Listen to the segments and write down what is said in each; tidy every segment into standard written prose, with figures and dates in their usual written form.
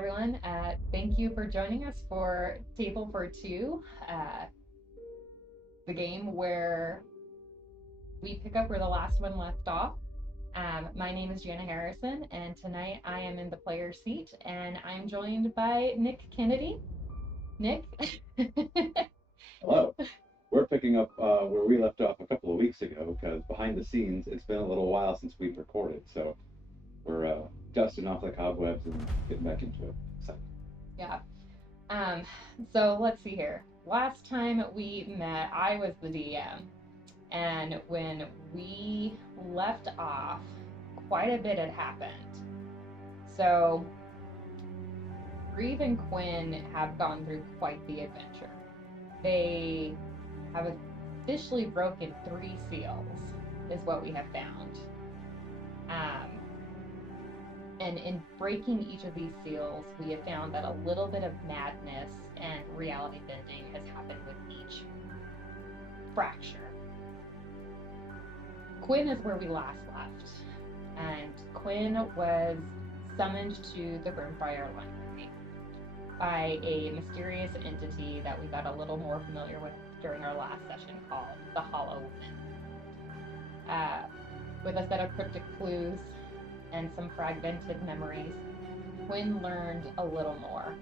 everyone. Thank you for joining us for Table for Two, the game where we pick up where the last one left off. My name is Jana Harrison, and tonight I am in the player's seat, and I'm joined by Nick Kennedy. Nick? Hello. We're picking up where we left off a couple of weeks ago because behind the scenes, it's been a little while since we've recorded. So we're dusting off the cobwebs and getting back into it. So. Yeah. So let's see here. Last time we met, I was the DM. And when we left off, quite a bit had happened. So Reeve and Quinn have gone through quite the adventure. They have officially broken 3 seals, is what we have found. And in breaking each of these seals, we have found that a little bit of madness and reality bending has happened with each fracture. Quinn is where we last left, and Quinn was summoned to the Grimfire Library by a mysterious entity that we got a little more familiar with during our last session called the Hollow Woman. With a set of cryptic clues and some fragmented memories, Quinn learned a little more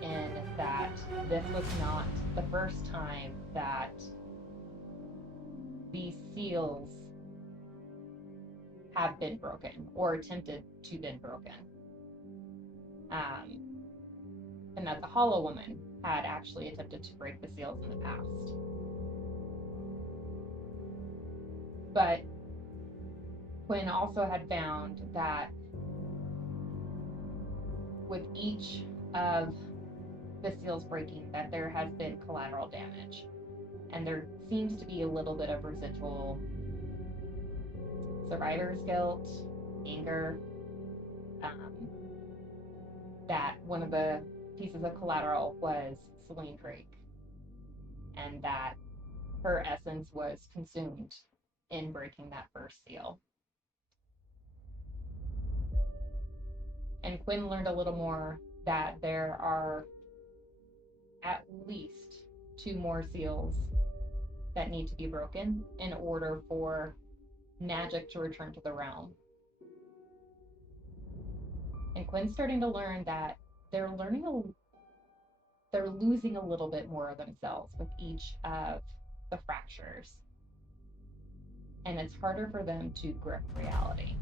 in that this was not the first time that these seals have been broken or attempted to been broken. And that the Hollow Woman had actually attempted to break the seals in the past. But Quinn also had found that with each of the seals breaking, that there has been collateral damage. And there seems to be a little bit of residual survivor's guilt, anger, that one of the pieces of collateral was Celine Drake, and that her essence was consumed in breaking that first seal. And Quinn learned a little more that there are at least 2 more seals that need to be broken in order for magic to return to the realm. And Quinn's starting to learn that they're losing a little bit more of themselves with each of the fractures. And it's harder for them to grip reality.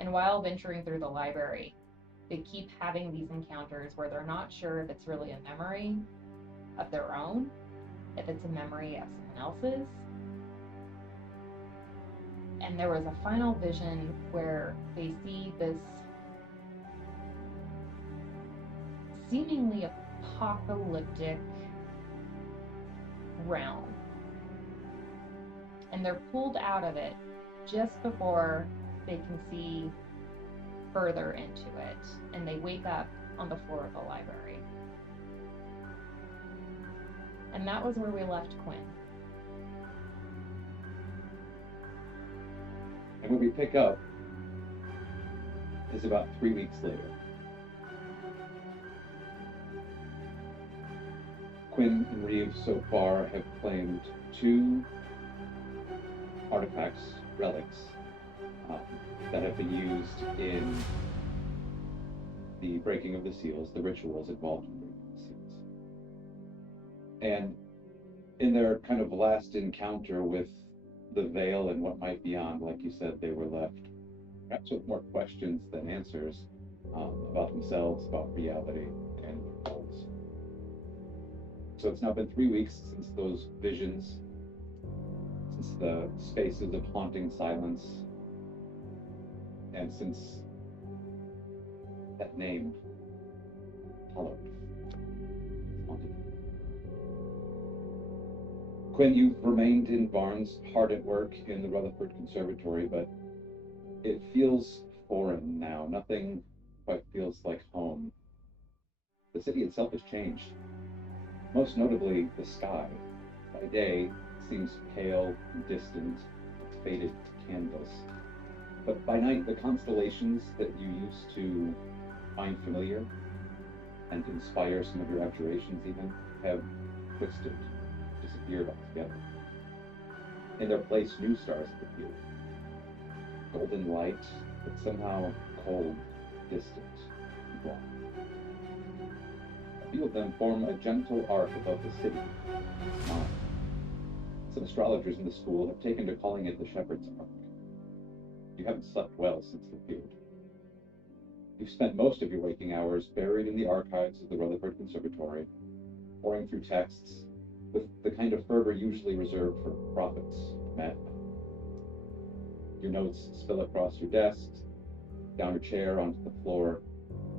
And while venturing through the library, they keep having these encounters where they're not sure if it's really a memory of their own, if it's a memory of someone else's. And there was a final vision where they see this seemingly apocalyptic realm. And they're pulled out of it just before they can see further into it. And they wake up on the floor of the library. And that was where we left Quinn. And when we pick up is about 3 weeks later. Quinn and Reeves so far have claimed 2 artifacts, relics, that have been used in the breaking of the seals, the rituals involved in breaking the seals. And in their kind of last encounter with the veil and what might beyond, like you said, they were left perhaps with more questions than answers about themselves, about reality, and their goals. So it's now been 3 weeks since those visions, since the spaces of haunting silence, and since that name, Hollow. Quinn, you've remained in Varnes, hard at work in the Rutherford Conservatory, but it feels foreign now. Nothing quite feels like home. The city itself has changed. Most notably, the sky. By day, it seems pale and distant, faded to canvas. But by night, the constellations that you used to find familiar and inspire some of your abjurations even have twisted, disappeared altogether. In their place, new stars have appeared. Golden light, but somehow cold, distant, and black. A few of them form a gentle arc above the city. Mine. Some astrologers in the school have taken to calling it the Shepherd's Arc. You haven't slept well since the feud. You've spent most of your waking hours buried in the archives of the Rutherford Conservatory, poring through texts with the kind of fervor usually reserved for prophets and madmen. Your notes spill across your desk, down your chair, onto the floor,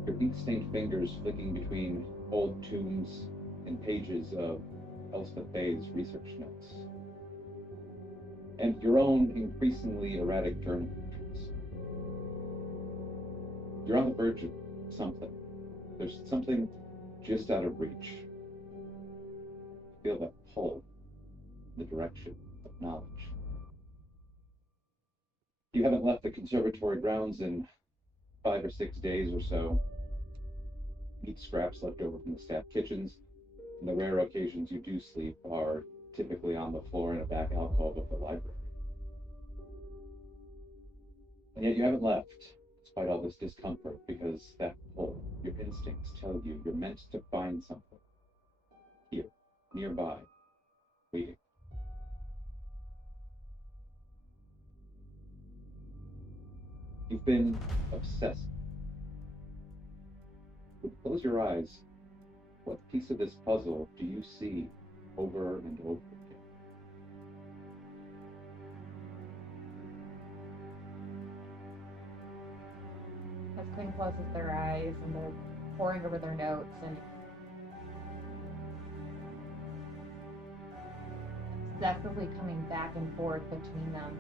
your ink-stained fingers flicking between old tombs and pages of Elspeth Bay's research notes, and your own increasingly erratic journal entries. You're on the verge of something. There's something just out of reach. Feel that pull in the direction of knowledge. You haven't left the conservatory grounds in 5 or 6 days or so. Meat scraps left over from the staff kitchens, and the rare occasions you do sleep are typically on the floor in a back alcove of the library. And yet you haven't left, despite all this discomfort, because that pull, your instincts tell you you're meant to find something. Here, nearby, waiting. You've been obsessed. Close your eyes. What piece of this puzzle do you see over and over again? As Quinn closes their eyes and they're poring over their notes and obsessively coming back and forth between them.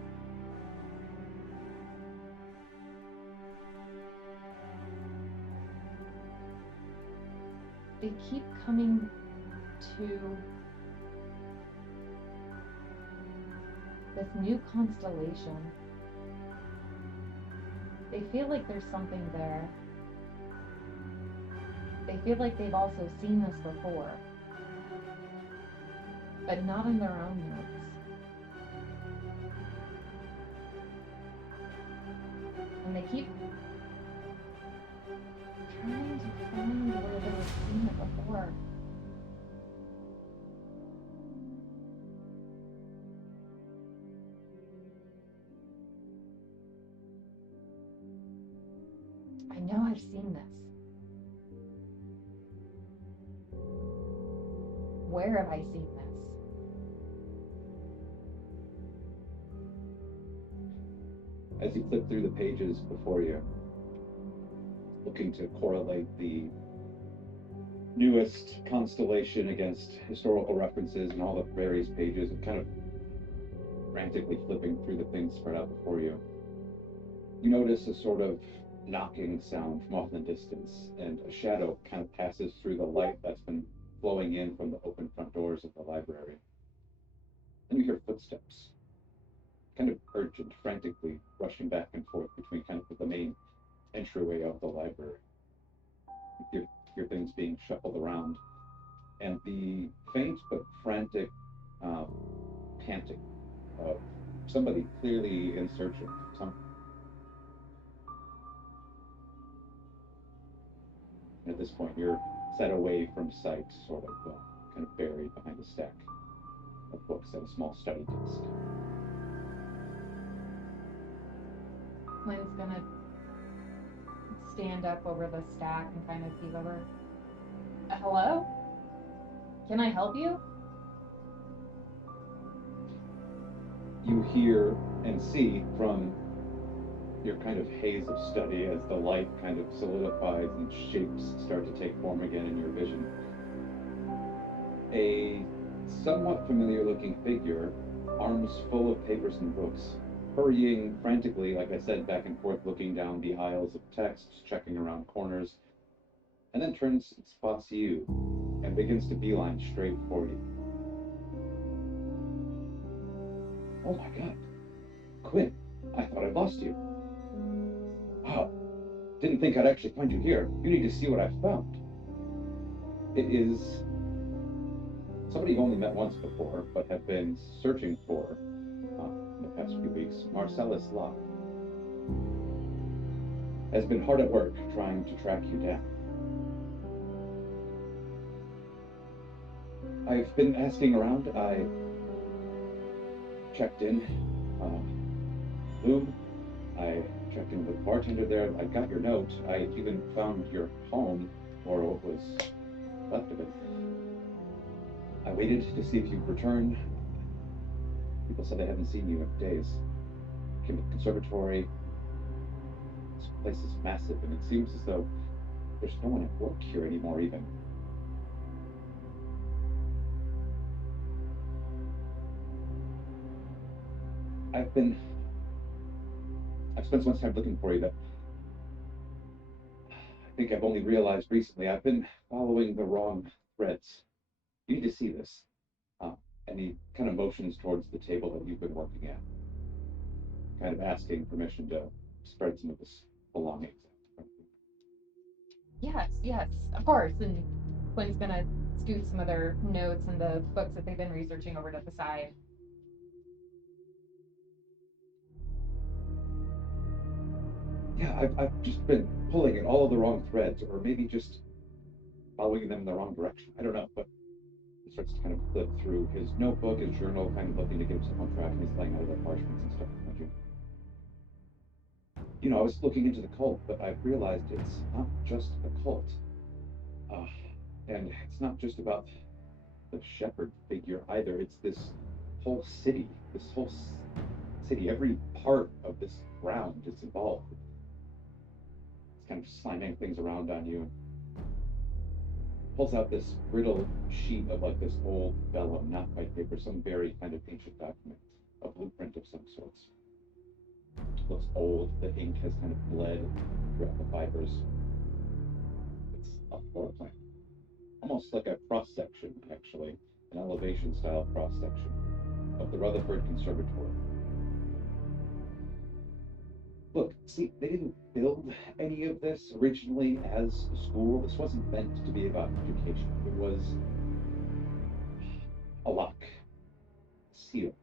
They keep coming to this new constellation. They feel like there's something there. They feel like they've also seen this before, but not in their own notes. And they keep trying to find where they've seen it before. I know I've seen this. Where have I seen this? As you flip through the pages before you, looking to correlate the newest constellation against historical references and all the various pages, and kind of frantically flipping through the things spread out before you, you notice a sort of knocking sound from off in the distance, and a shadow kind of passes through the light that's been flowing in from the open front doors of the library. Then you hear footsteps, kind of urgent, frantically rushing back and forth between kind of the main entryway of the library. You hear things being shuffled around, and the faint but frantic panting of somebody clearly in search of something. And at this point, you're set away from sight, sort of kind of buried behind a stack of books at a small study desk. Quinn's gonna stand up over the stack and kind of peek over. Hello? Can I help you? You hear and see from your kind of haze of study, as the light kind of solidifies and shapes start to take form again in your vision, a somewhat familiar looking figure, arms full of papers and books, hurrying frantically, like I said, back and forth, looking down the aisles of texts, checking around corners, and then turns and spots you and begins to beeline straight for you. Oh my God, Quinn, I thought I'd lost you. Didn't think I'd actually find you here. You need to see what I found. It is somebody you've only met once before, but have been searching for in the past few weeks. Marcellus Locke has been hard at work trying to track you down. I've been asking around. I checked in Lou. I checked in with the bartender there. I got your note. I even found your home, or what was left of it. I waited to see if you'd return. People said they hadn't seen you in days. Came to the conservatory. This place is massive, and it seems as though there's no one at work here anymore, even. I've spent so much time looking for you that I think I've only realized recently I've been following the wrong threads. You need to see this. And he kind of motions towards the table that you've been working at, kind of asking permission to spread some of his belongings. Yes, of course. And Quinn's gonna scoot some of their notes and the books that they've been researching over to the side. Yeah, I've just been pulling at all of the wrong threads, or maybe just following them in the wrong direction. I don't know, but he starts to kind of flip through his notebook, his journal, kind of looking to get himself on track, and he's laying out the parchments and stuff behind you. I was looking into the cult, but I've realized it's not just a cult. And it's not just about the shepherd figure either. It's this whole city. City, every part of this ground is involved. It's kind of slamming things around on you. Pulls out this brittle sheet of like this old vellum, not white paper, some very kind of ancient document, a blueprint of some sorts. It looks old. The ink has kind of bled throughout the fibers. It's a floor plan, almost like a cross section, actually, an elevation style cross section of the Rutherford Conservatory. Look, see, they didn't build any of this originally as a school. This wasn't meant to be about education. It was a lock, a seal.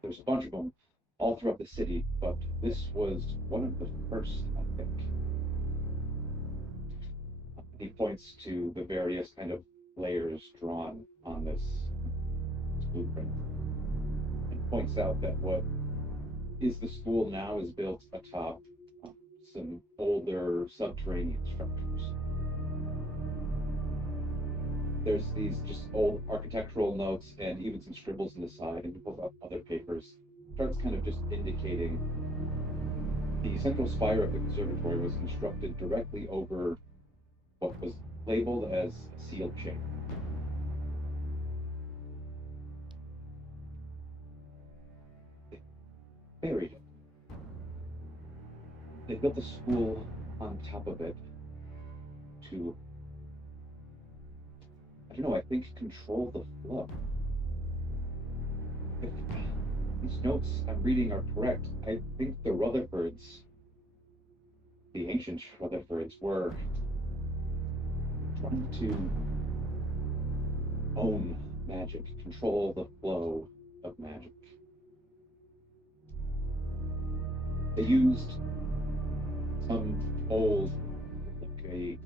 There's a bunch of them all throughout the city, but this was one of the first, I think. He points to the various kind of layers drawn on this blueprint and points out that what is the school now is built atop some older subterranean structures. There's these just old architectural notes and even some scribbles on the side, and he pulls out other papers, starts kind of just indicating the central spire of the conservatory was constructed directly over what was labeled as a sealed chamber. They buried it. They built the school on top of it to, I don't know, I think control the flow. If these notes I'm reading are correct, I think the Rutherfords, the ancient Rutherfords, were trying to own magic, control the flow of magic. They used some old, like a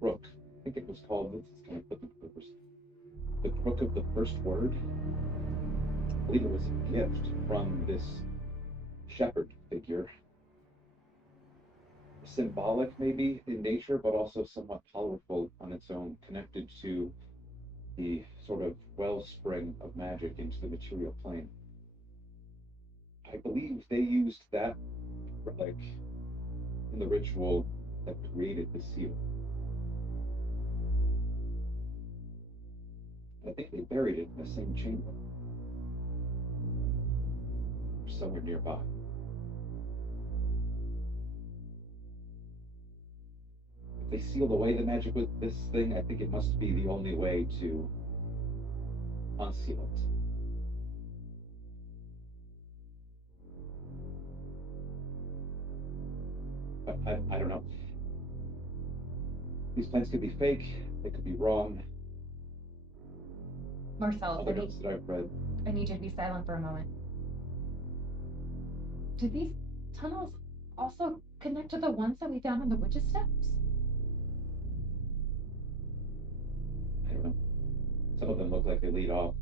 crook, I think it was called, this is kind of flipping papers, the crook of the first word. I believe it was a gift from this shepherd figure. Symbolic, maybe, in nature, but also somewhat powerful on its own, connected to the sort of wellspring of magic into the material plane. I believe they used that relic in the ritual that created the seal. I think they buried it in the same chamber, somewhere nearby. If they sealed away the magic with this thing, I think it must be the only way to unseal it. But I don't know. These plans could be fake, they could be wrong. Marcellus, Other notes that I've read. I need you to be silent for a moment. Do these tunnels also connect to the ones that we found on the witch's steps? I don't know. Some of them look like they lead off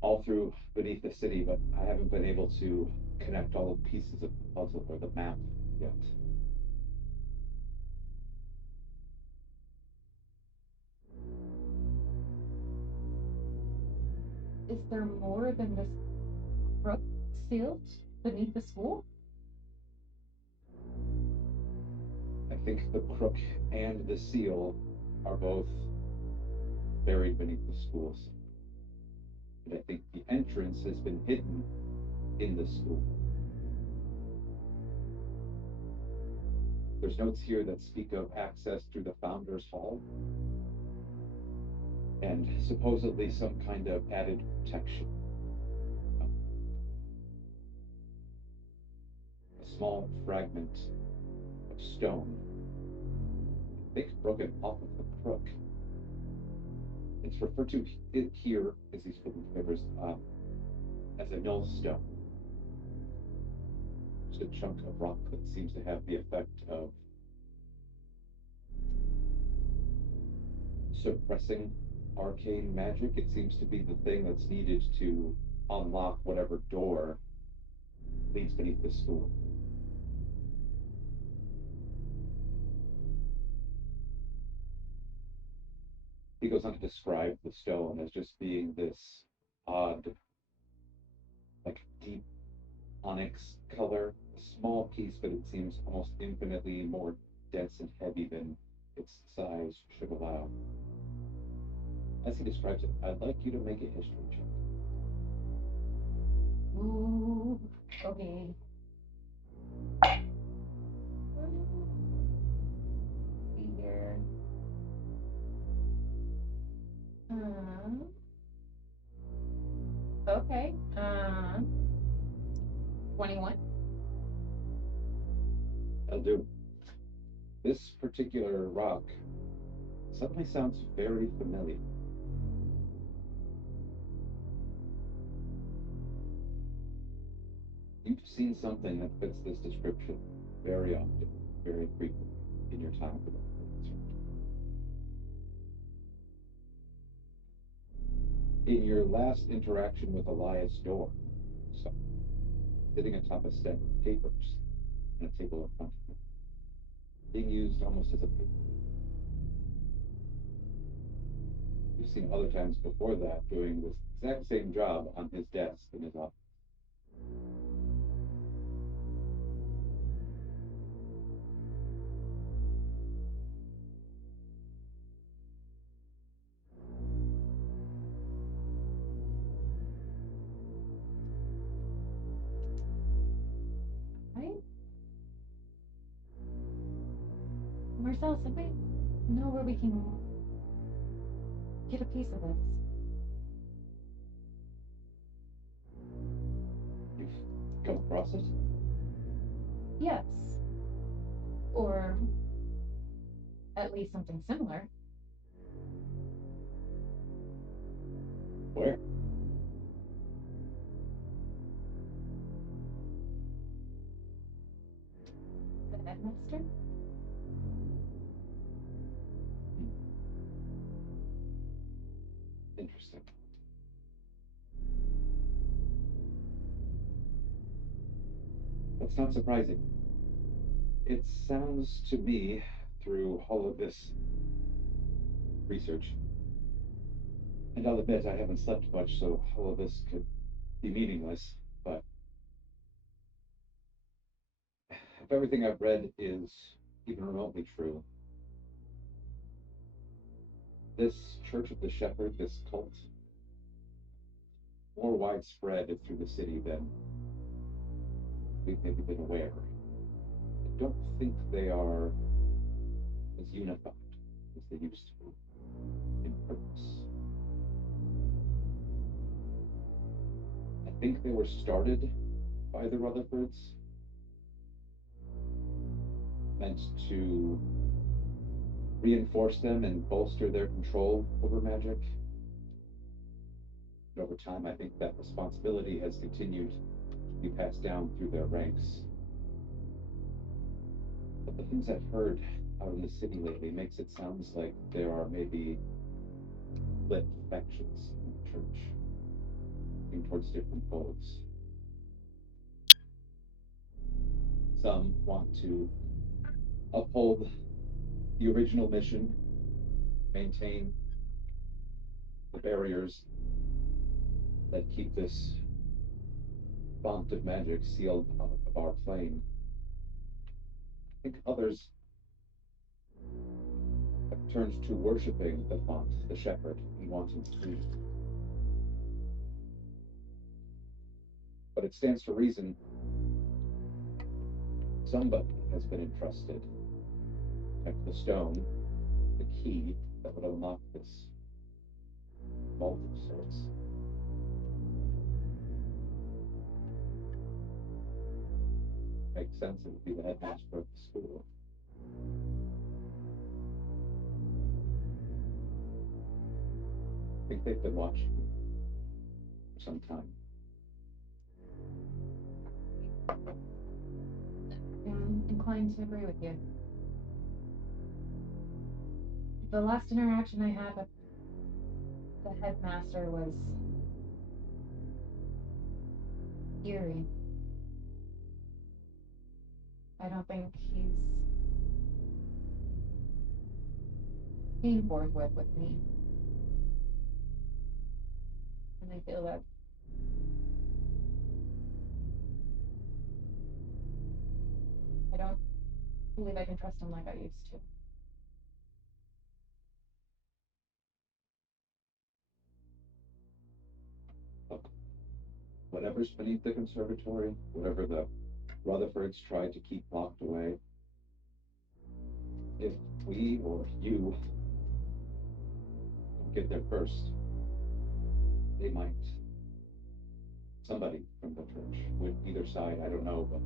all through beneath the city, but I haven't been able to connect all the pieces of the puzzle or the map yet. Is there more than this Crook sealed beneath the school? I think the Crook and the seal are both buried beneath the schools. And I think the entrance has been hidden in the school. There's notes here that speak of access through the Founders Hall and supposedly some kind of added protection. A small fragment of stone, I think broken off of the Crook. It's referred to here, as these flipping papers, as a millstone. Just a chunk of rock that seems to have the effect of suppressing arcane magic. It seems to be the thing that's needed to unlock whatever door leads beneath the school. He goes on to describe the stone as just being this odd, like deep onyx color, a small piece, but it seems almost infinitely more dense and heavy than its size should allow. As he describes it, I'd like you to make a history check. Ooh, okay. See here. Okay. 21. I'll do. This particular rock suddenly sounds very familiar. You've seen something that fits this description very often, very frequently in your time with it. In your last interaction with Elias Dorr, so, sitting atop a stack of papers on a table in front of him, being used almost as a paper. You've seen other times before that doing this exact same job on his desk in his office. Right? Marcellus, if we know where we can get a piece of this. You've come across it? Yes. Or at least something similar. Where? The headmaster? Interesting. That's not surprising. It sounds to me, through all of this research, and I'll admit I haven't slept much, so all of this could be meaningless, but if everything I've read is even remotely true, this Church of the Shepherd, this cult, more widespread through the city than we've maybe been aware. I don't think they are as unified as they used to be in purpose. I think they were started by the Rutherfords, meant to reinforce them and bolster their control over magic. But over time, I think that responsibility has continued to be passed down through their ranks. But the things I've heard out in the city lately makes it sound like there are maybe split factions in the church, looking towards different goals. Some want to uphold the original mission, maintain the barriers that keep this font of magic sealed out of our plane. I think others have turned to worshiping the font, the shepherd, and wanting to flee. But it stands to reason somebody has been entrusted with the stone, the key that would unlock this vault of sorts. Makes sense, it would be the headmaster of the school. I think they've been watching me for some time. I'm inclined to agree with you. The last interaction I had with the headmaster was eerie. I don't think he's being forthwith with me. And I feel that I don't believe I can trust him like I used to. Look, whatever's beneath the conservatory, whatever the Rutherfords tried to keep locked away, if we or you don't get there first, they might. Somebody from the church, with either side, I don't know, but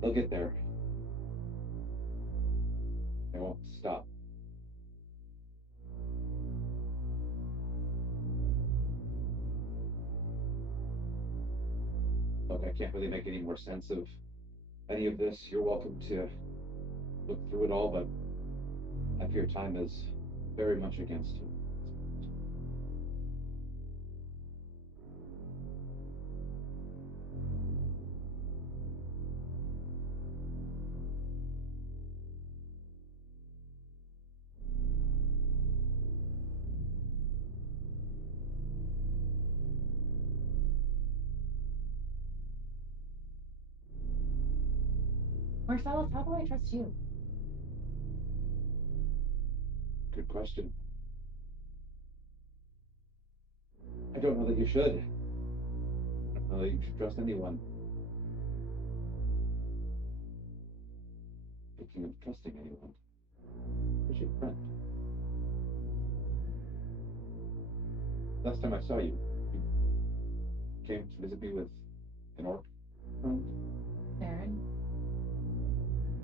they'll get there. They won't stop. Look, I can't really make any more sense of any of this. You're welcome to look through it all, but I fear time is very much against you. Marcellus, how do I trust you? Good question. I don't know that you should. I don't know that you should trust anyone. Speaking of trusting anyone, where's your friend? Last time I saw you, you came to visit me with an orc friend? Marin?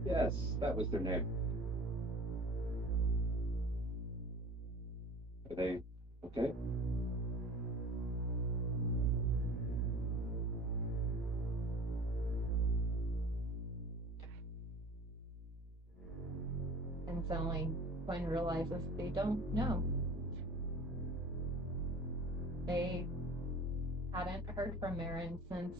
Yes, that was their name. Are they okay? And suddenly Quinn realizes they don't know. They hadn't heard from Marin since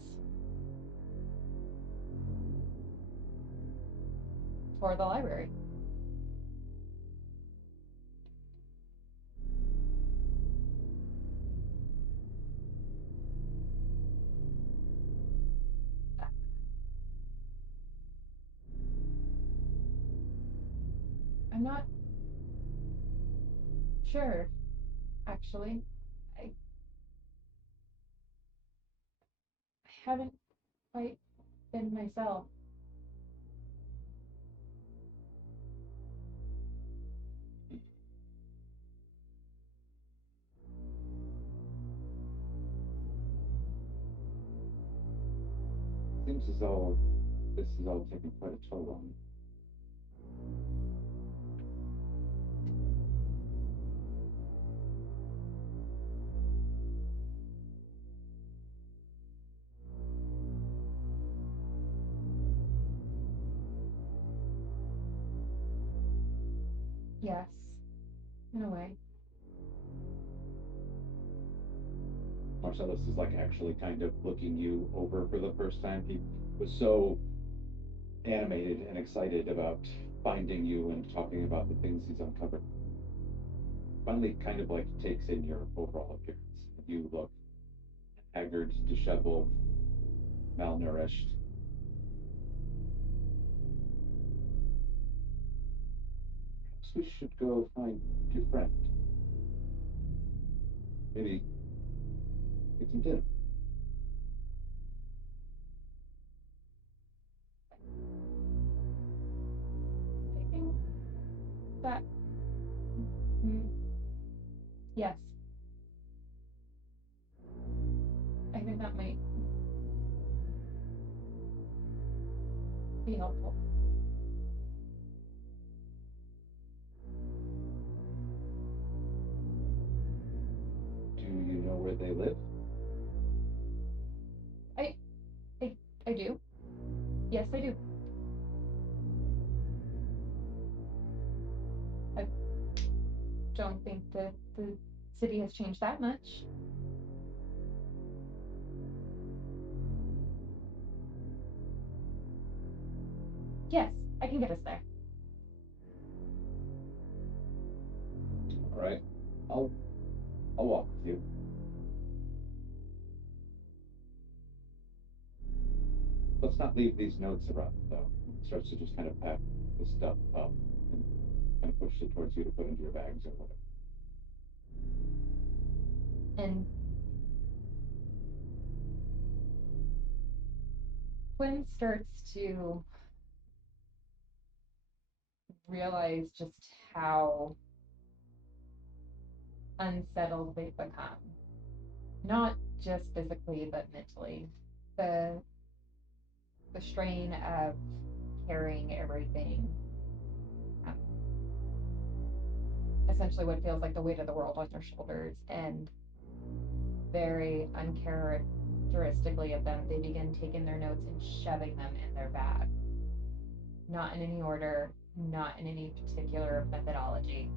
for the library. I'm not sure, actually. I haven't quite been myself. Seems as though This is all taking quite a toll on me. Yes, in a way. Marcellus is like actually kind of looking you over for the first time. He was so animated and excited about finding you and talking about the things he's uncovered. Finally, kind of like takes in your overall appearance. You look haggard, disheveled, malnourished. Perhaps we should go find your friend. Maybe get some dinner. I think that, mm, yes. I think that might be helpful. Do you know where they live? I do. Yes, I do. I don't think that the city has changed that much. Yes, I can get us there. All right. I'll walk with you. Let's not leave these notes around, though. He starts to just kind of pack the stuff up and kind of push it towards you to put into your bags or whatever. And Quinn starts to realize just how unsettled they've become. Not just physically, but mentally. The the strain of carrying everything, um, essentially what feels like the weight of the world on your shoulders, and very uncharacteristically of them, they begin taking their notes and shoving them in their bag. Not in any order, not in any particular methodology.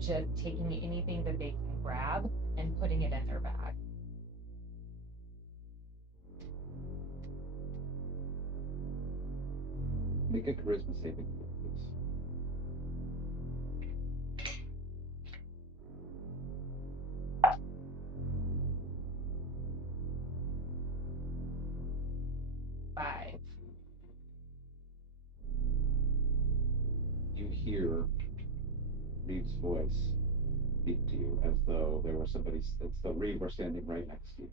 Just taking anything that they can grab and putting it in their bag. Make a charisma saving throw, please. Five. You hear Reeve's voice speak to you as though there were somebody. It's the Reeve were standing right next to you.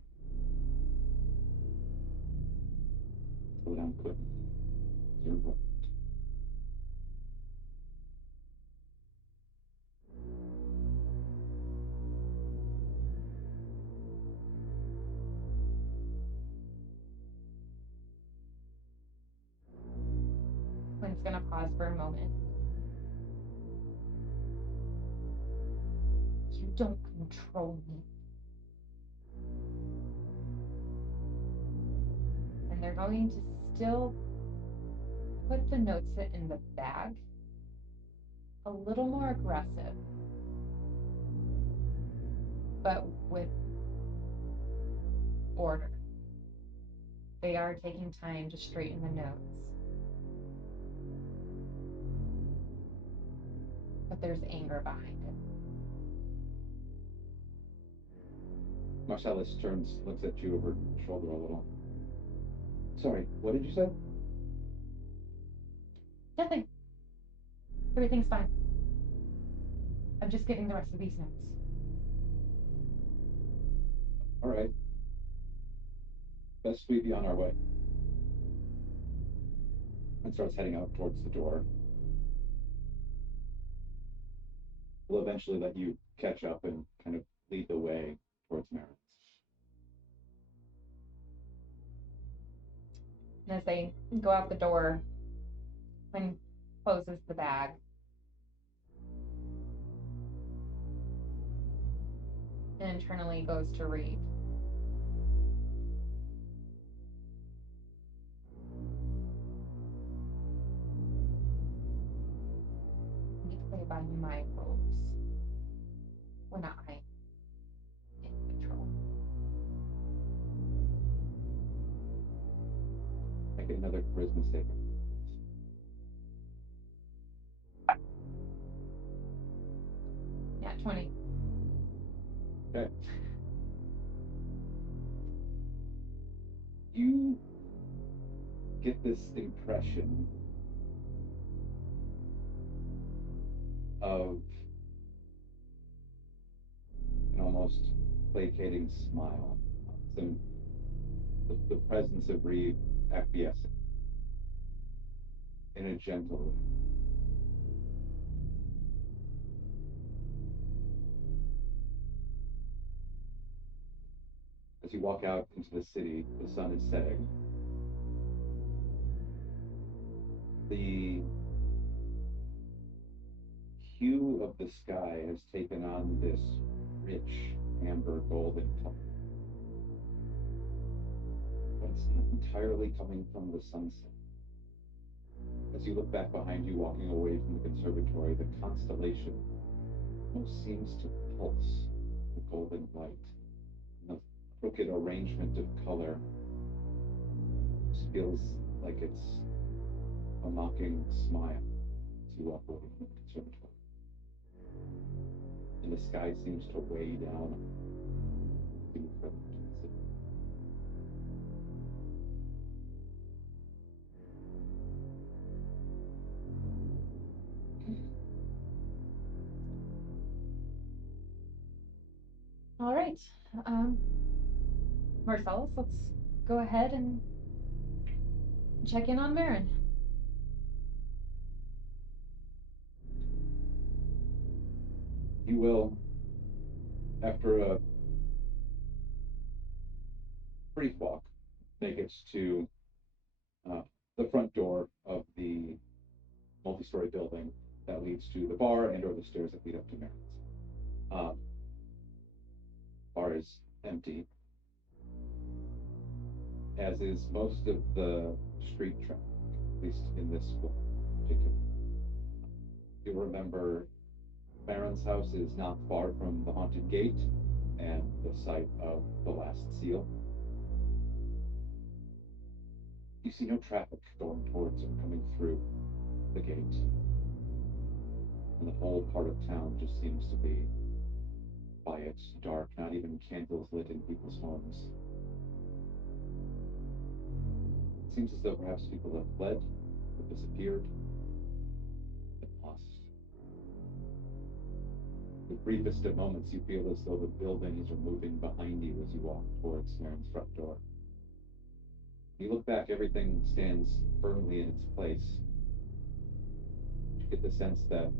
Slow down, Quinn. You're right. Quinn's gonna pause for a moment. You don't control me. And they're going to still put the notes in the bag. A little more aggressive, but with order. They are taking time to straighten the notes. But there's anger behind it. Marcellus turns, looks at you over her shoulder a little. Sorry, what did you say? Nothing. Everything's fine. I'm just getting the rest of these notes. All right. Best we be on our way. And starts heading out towards the door. Will eventually let you catch up and kind of lead the way towards Marin. And as they I go out the door, Quinn closes the bag. And internally goes to read. We play by my rules when I'm in control. Make another charisma saving. Yeah, 20. Okay. You get this impression of an almost placating smile, the presence of Reeve acquiescing in a gentle way. As you walk out into the city, the sun is setting. The hue of the sky has taken on this rich amber golden color. But it's not entirely coming from the sunset. As you look back behind you, walking away from the conservatory, the constellation almost seems to pulse the golden light. And the crooked arrangement of color just feels like it's a mocking smile as you walk away from the conservatory. And the sky seems to weigh down further into the city. All right. Marcellus, let's go ahead and check in on Marin. You will, after a brief walk, make it to the front door of the multi-story building that leads to the bar and or the stairs that lead up to Marin's. Bar is empty, as is most of the street traffic, at least in this block in particular. You'll remember Marin's house is not far from the haunted gate and the site of the last seal. You see no traffic going towards or coming through the gate. And the whole part of town just seems to be quiet, dark, not even candles lit in people's homes. It seems as though perhaps people have fled, have disappeared, been lost. The briefest of moments, you feel as though the buildings are moving behind you as you walk towards Marin's front door. You look back, everything stands firmly in its place. You get the sense that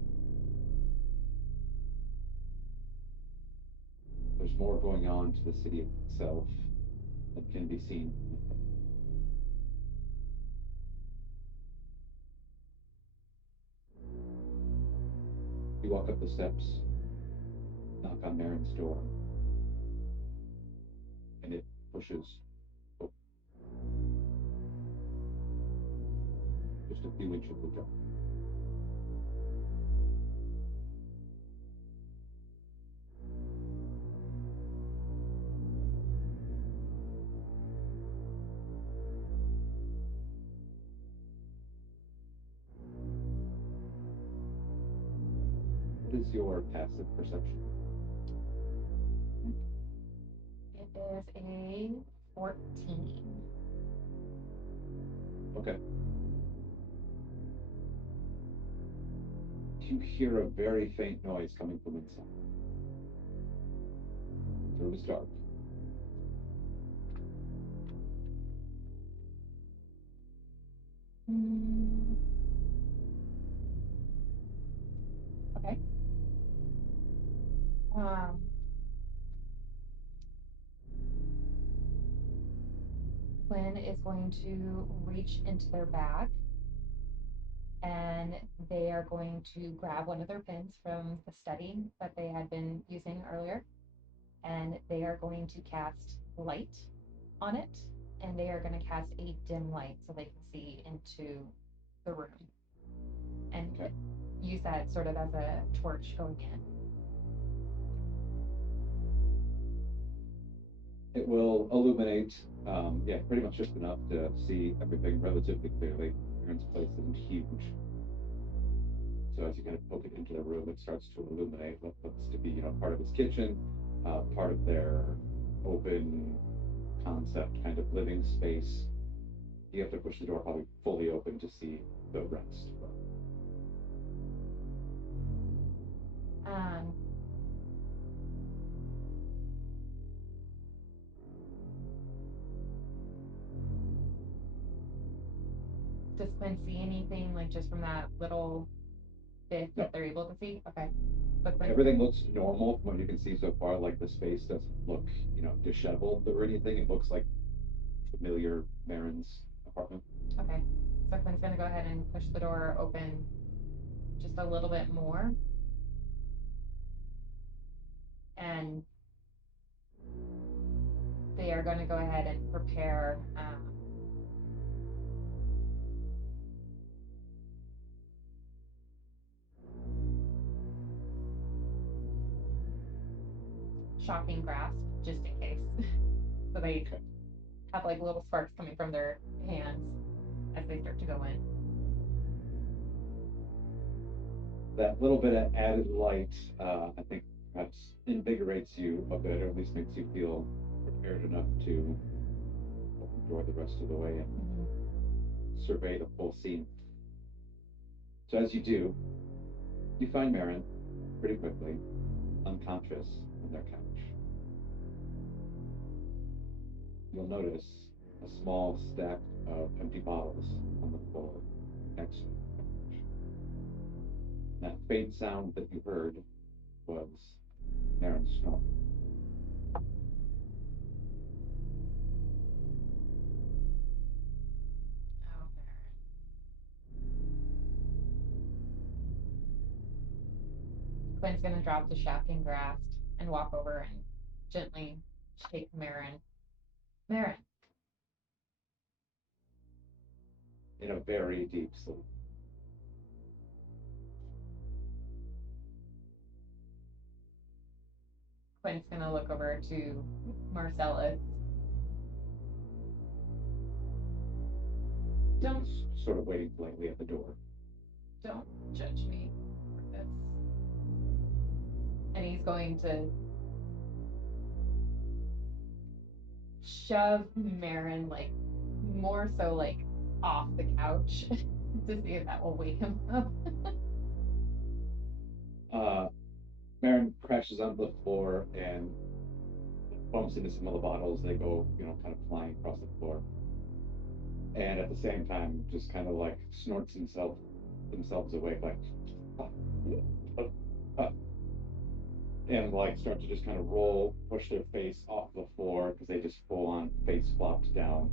there's more going on to the city itself than can be seen. You walk up the steps, knock on Marin's door, and it pushes open. Just a few inches ago. What is your passive perception? It is a 14. Okay. You hear a very faint noise coming from inside. The room is dark. Mm. Okay. Um, Quinn is going to reach into their bag and they are going to grab one of their pins from the study that they had been using earlier, and they are going to cast light on it, and they are going to cast a dim light so they can see into the room and Okay. use that sort of as a torch going in. It will illuminate, pretty much just enough to see everything relatively clearly. Aaron's place isn't huge. So as you kind of poke it into the room, it starts to illuminate what looks to be, part of his kitchen, part of their open concept kind of living space. You have to push the door probably fully open to see the rest. Um, does Quinn see anything like just from that little bit No. that they're able to see? Okay. But Quinn, Everything looks normal from what you can see so far. Like the space doesn't look, disheveled or anything. It looks like familiar Marin's apartment. okay. So Quinn's gonna go ahead and push the door open just a little bit more. And they are going to go ahead and prepare shocking grasp just in case. So they have like little sparks coming from their hands as they start to go in. That little bit of added light, I think, perhaps invigorates you a bit, or at least makes you feel prepared enough to enjoy the rest of the way and survey the full scene. So as you do, you find Marin pretty quickly, unconscious on their couch. You'll notice a small stack of empty bottles on the floor next to you. That faint sound that you heard was Marin snoring. Oh, Marin. Quinn's going to drop the shocking grasp and walk over and gently shake Marin. Marin. In a very deep sleep. Quinn's going to look over to Marcellus. Don't Sort of waiting politely at the door. don't judge me for this. And he's going to shove Marin like more so like off the couch to see if that will wake him up. Marin crashes onto the floor and bumps into some of the bottles. They go, kind of flying across the floor. And at the same time, just kind of like snorts themselves awake, like, and like start to just kind of roll, push their face off the floor because they just full on face flopped down,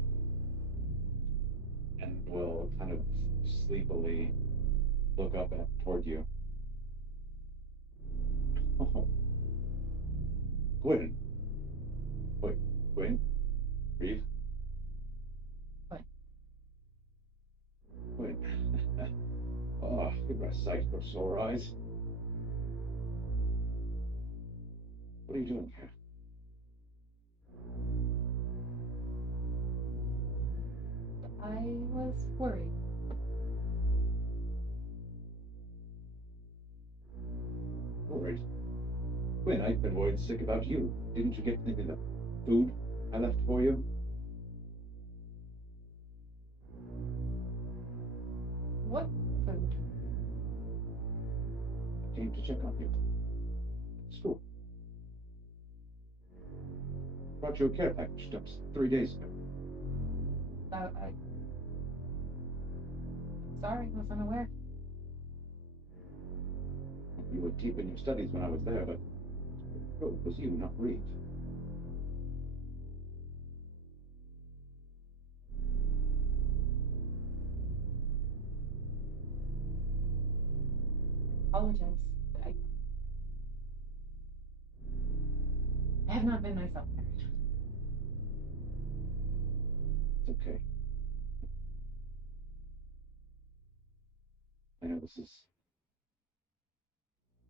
and will kind of sleepily look up toward you. Oh, Quinn. Wait, Quinn? Breathe. Quinn. Quinn. Oh, you've got a sight for sore eyes. What are you doing here? I was worried. Worried? Quinn, I've been worried sick about you. Didn't you get any of the food I left for you? What food? I came to check on you. School. Brought you a care package just 3 days ago. Sorry, I was unaware. You were deep in your studies when I was there, but it was you, not Reed. have not been myself there. It's okay. I know this has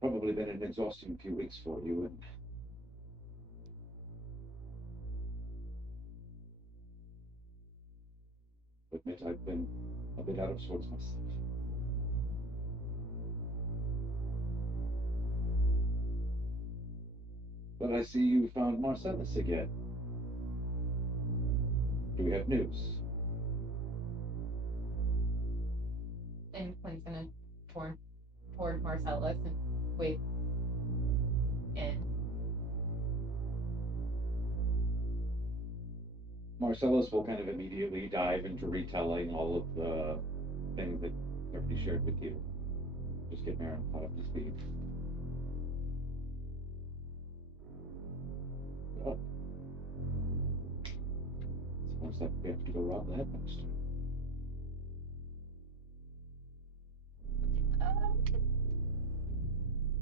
probably been an exhausting few weeks for you, and I admit I've been a bit out of sorts myself. But I see you found Marcellus again. Do we have news? And Quinn's gonna turn toward Marcellus and wave in. Marcellus will kind of immediately dive into retelling all of the things that everybody shared with you. Just get Marin caught up to speed. Oh. It's almost like we have to go rob the headmaster.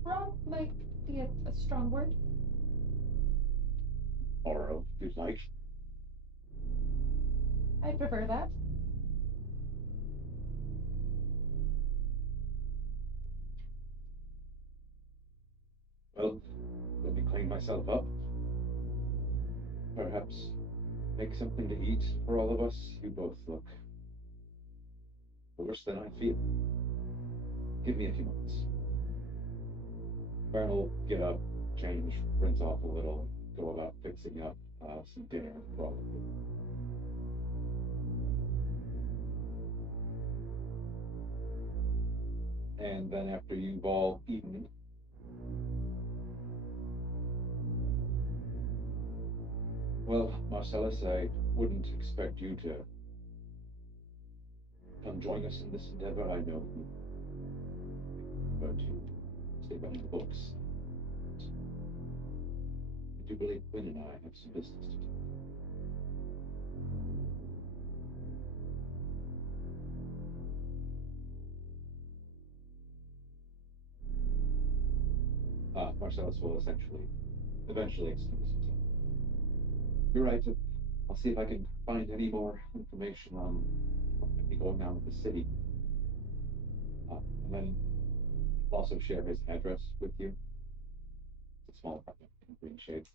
Rob might be a strong word. Borrow, if you'd like. I prefer that. Well, let me clean myself up. Perhaps make something to eat for all of us. You both look worse than I feel. Give me a few moments. Baron will get up, change, rinse off a little, go about fixing up some dinner for all of you. And then after you've all eaten, well, Marcellus, I wouldn't expect you to come join us in this endeavor. I know you prefer to stay behind the books. I do believe Quinn and I have some business to do. Marcellus will eventually excuse himself. You're right. I'll see if I can find any more information on what might be going on with the city. And then he'll also share his address with you. It's a small apartment in green shade.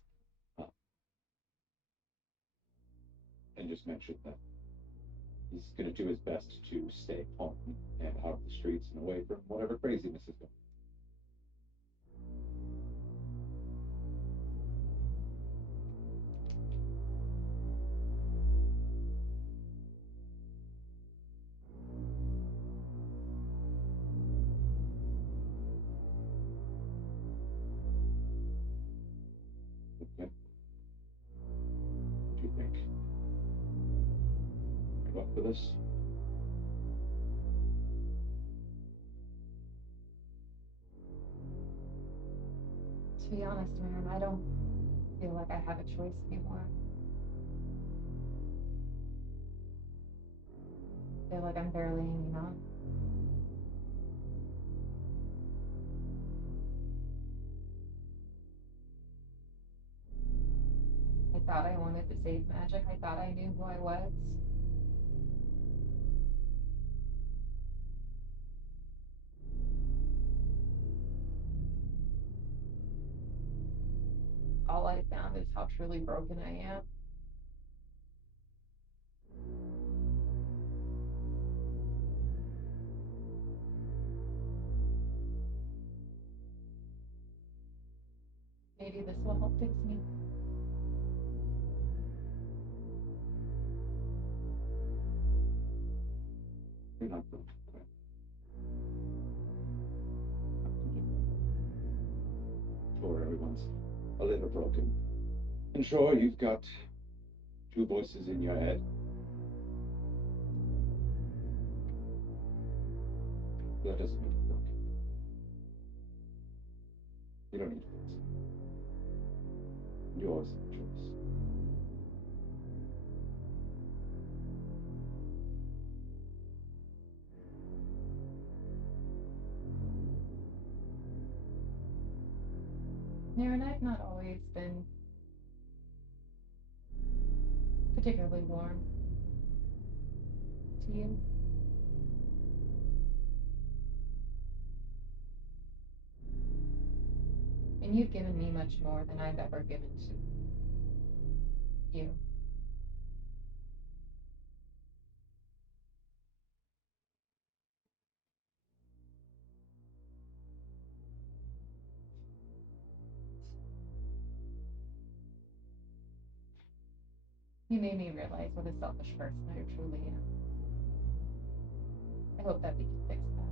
And just mention that he's going to do his best to stay home and out of the streets and away from whatever craziness is going on. Okay. What do you think? Are you up for this? To be honest, man, I don't feel like I have a choice anymore. I feel like I'm barely hanging on. I thought I wanted to save magic. I thought I knew who I was. All I found is how truly broken I am. Maybe this will help fix me. You're not broken. Sure, everyone's a little broken. And sure, you've got two voices in your head. That doesn't mean you're broken. You don't need to fix it. You always have a choice. Marin, I've not always been particularly warm to you? And you've given me much more than I've ever given to you. You made me realize what a selfish person I truly am. I hope that we can fix that.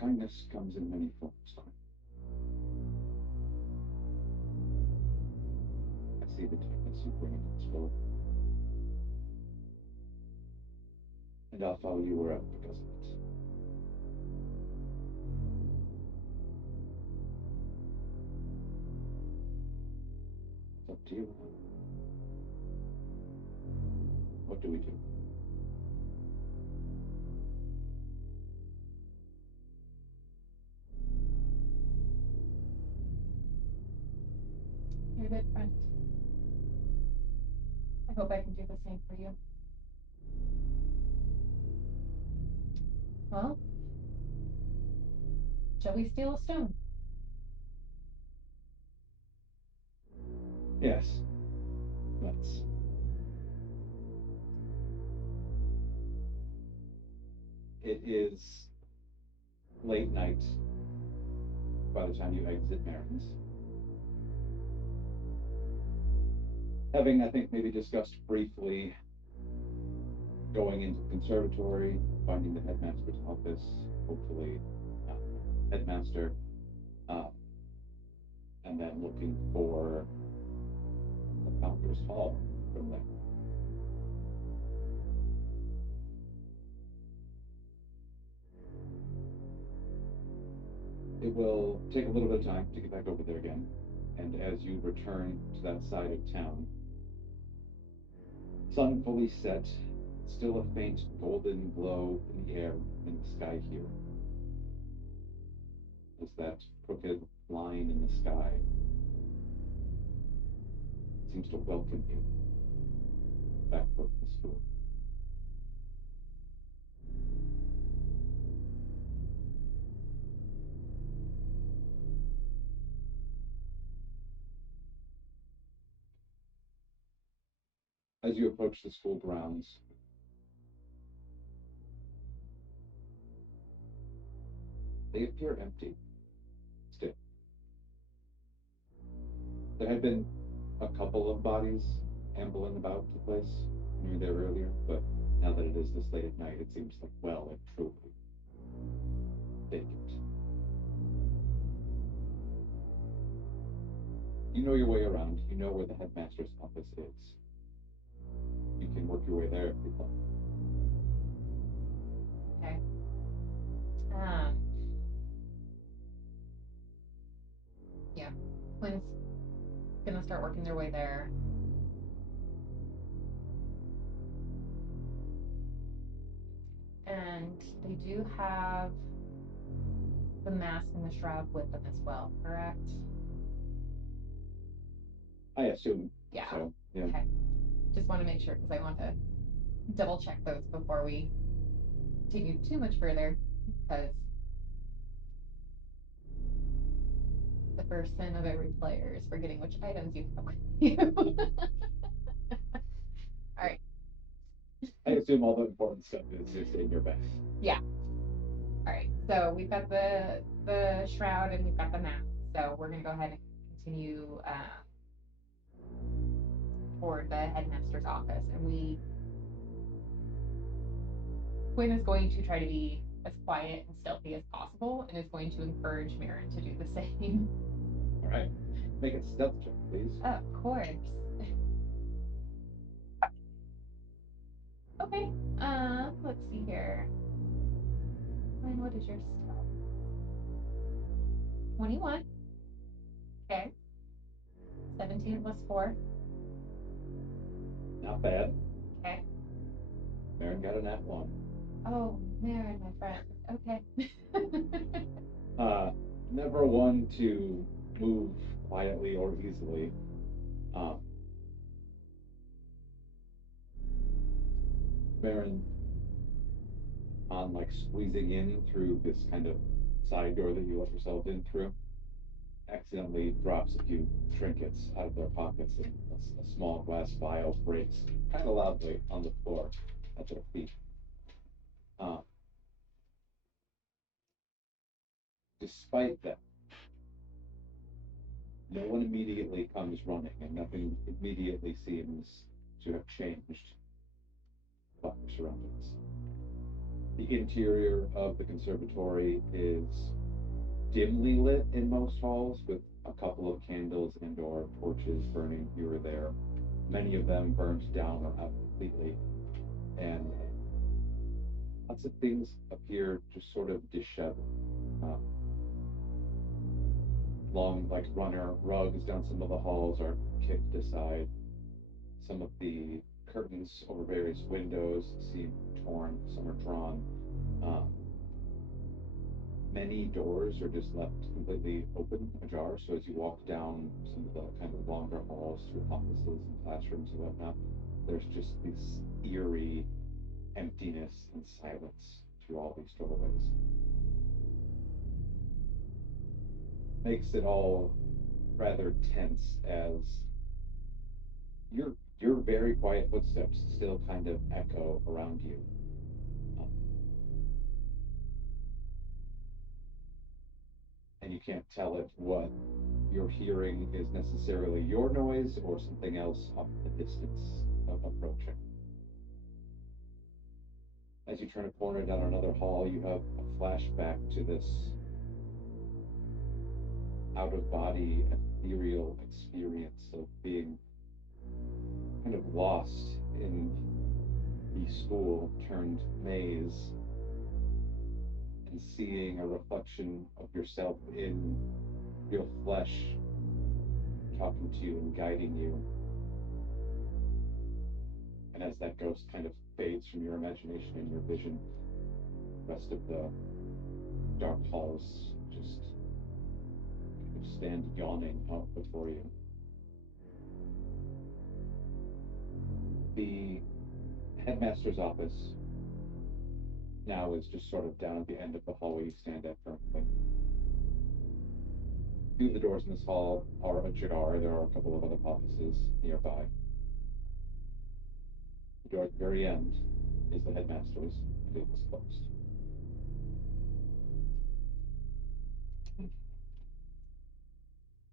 Kindness comes in many forms. I see the kindness you bring into this world. And I'll follow you wherever because of it. It's up to you. What do we do? You're a good friend. I hope I can do the same for you. Well, shall we steal a stone? Yes. Let's. It is late night by the time you exit Marin's. Having, I think, maybe discussed briefly going into the conservatory, finding the headmaster's office, hopefully headmaster, and then looking for the founder's hall from there. It will take a little bit of time to get back over there again, and as you return to that side of town, sun fully set, still a faint golden glow in the air in the sky here. As that crooked line in the sky seems to welcome you back towards the school. As you approach the school grounds, they appear empty still. There had been a couple of bodies ambling about the place when you were there earlier, but now that it is this late at night, it seems like well and truly vacant. You know your way around. You know where the headmaster's office is. You can work your way there if you'd like. Okay. Yeah. Quinn's gonna start working their way there. And they do have the mask and the shroud with them as well, correct? I assume. Yeah. So, yeah. Okay. Just want to make sure because I want to double check those before we take you too much further because the first sin of every player is forgetting which items you have with you. All right. I assume all the important stuff is in your bag. Yeah. All right. So we've got the shroud and we've got the mask. So we're gonna go ahead and continue toward the headmaster's office, and Quinn is going to try to be as quiet and stealthy as possible, and is going to encourage Marin to do the same. All right. Make a stealth check, please. Of course. Okay. Let's see here. Quinn, what is your stealth? 21. Okay. 17 plus 4. Not bad. Okay. Marin got a nat 1. Oh, Marin, my friend. Okay. Never one to move quietly or easily. Um, Marin, on like squeezing in through this kind of side door that you let yourself in through, accidentally drops a few trinkets out of their pockets, and a small glass vial breaks kind of loudly on the floor at their feet. Um, Despite that, no one immediately comes running, and nothing immediately seems to have changed about your surroundings. The interior of the conservatory is dimly lit in most halls, with a couple of candles and/or torches burning here or there. Many of them burned down or out completely, and lots of things appear just sort of disheveled. Uh, Long, like runner rugs down some of the halls are kicked aside. Some of the curtains over various windows seem torn, some are drawn. Um, Many doors are just left completely open, ajar. So as you walk down some of the kind of longer halls through offices and classrooms and whatnot, there's just this eerie emptiness and silence through all these doorways. Makes it all rather tense as your very quiet footsteps still kind of echo around you. Um, and you can't tell if what you're hearing is necessarily your noise or something else off in the distance of approaching. As you turn a corner down another hall, you have a flashback to this out of body, ethereal experience of being kind of lost in the school turned maze and seeing a reflection of yourself in real flesh talking to you and guiding you. And as that ghost kind of fades from your imagination and your vision, the rest of the dark halls just kind of stand yawning out before you. The headmaster's office now is just sort of down at the end of the hallway you stand at currently. Two of the doors in this hall are ajar. There are a couple of other offices nearby. The door at the very end is the headmaster's, and it is closed.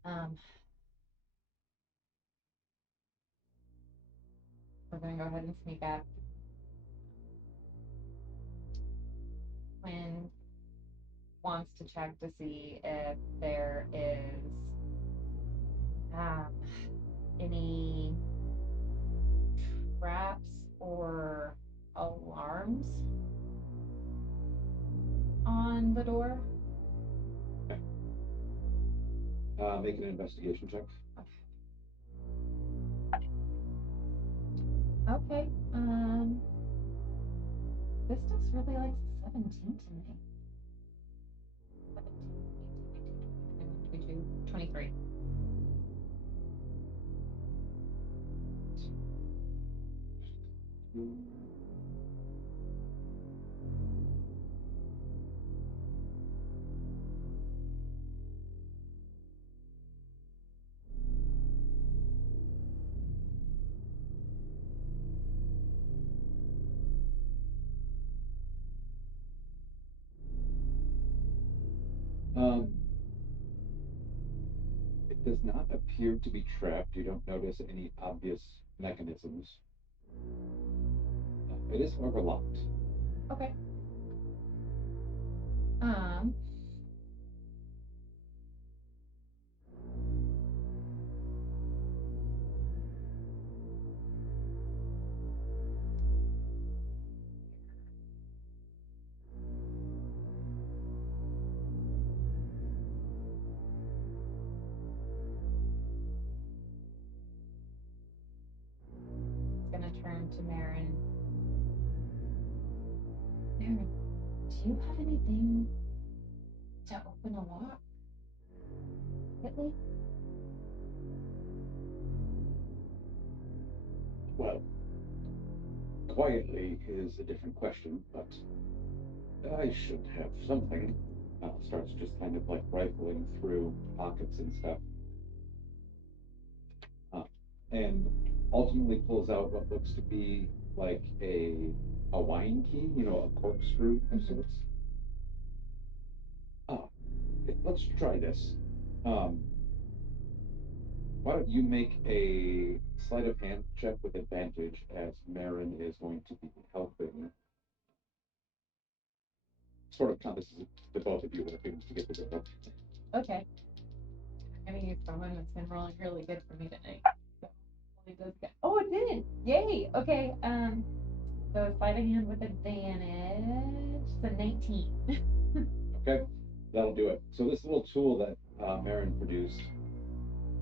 Um, we're gonna go ahead and sneak up. Quinn wants to check to see if there is um, any traps or alarms on the door. Make an investigation check. Okay. This stuff's really like 17 to me. 17, 23. Um, it does not appear to be trapped. You don't notice any obvious mechanisms. It is, however, locked. Okay. Um, it's gonna turn to Marin. Do you have anything to open a lock? Quickly? Well, quietly is a different question, but I should have something. Starts just kind of like rifling through pockets and stuff. And ultimately pulls out what looks to be like a wine key, a corkscrew of sorts. Oh, let's try this. Um, why don't you make a sleight of hand check with advantage as Marin is going to be helping. Sort of count this as the both of you working to get the door. Okay. I'm gonna use someone that's been rolling really good for me tonight. So it does get. Oh, it did! Yay! Okay. So sleight of hand with advantage. So 19. Okay, that'll do it. So this little tool that Marin produced,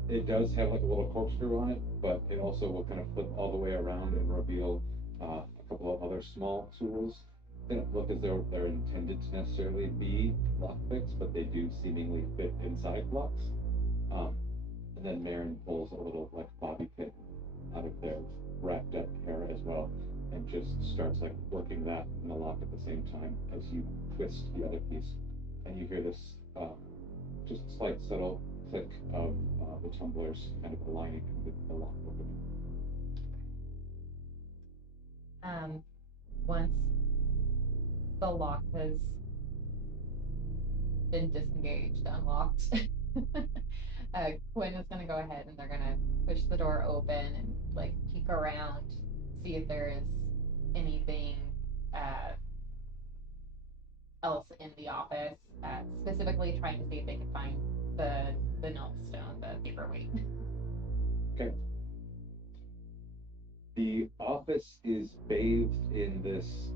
it does have like a little corkscrew on it, but it also will kind of flip all the way around and reveal a couple of other small tools. They don't look as though they're intended to necessarily be lockpicks, but they do seemingly fit inside locks. And then Marin pulls a little like bobby pin out of their wrapped up hair as well, and just starts like working that in the lock at the same time as you twist the other piece, and you hear this just slight subtle click of the tumblers kind of aligning with the lock opening. Once the lock has been disengaged, unlocked, Quinn is gonna go ahead and they're gonna push the door open and like peek around, see if there is anything else in the office, specifically trying to see if they can find the gnome stone, the paperweight. Okay. The office is bathed in this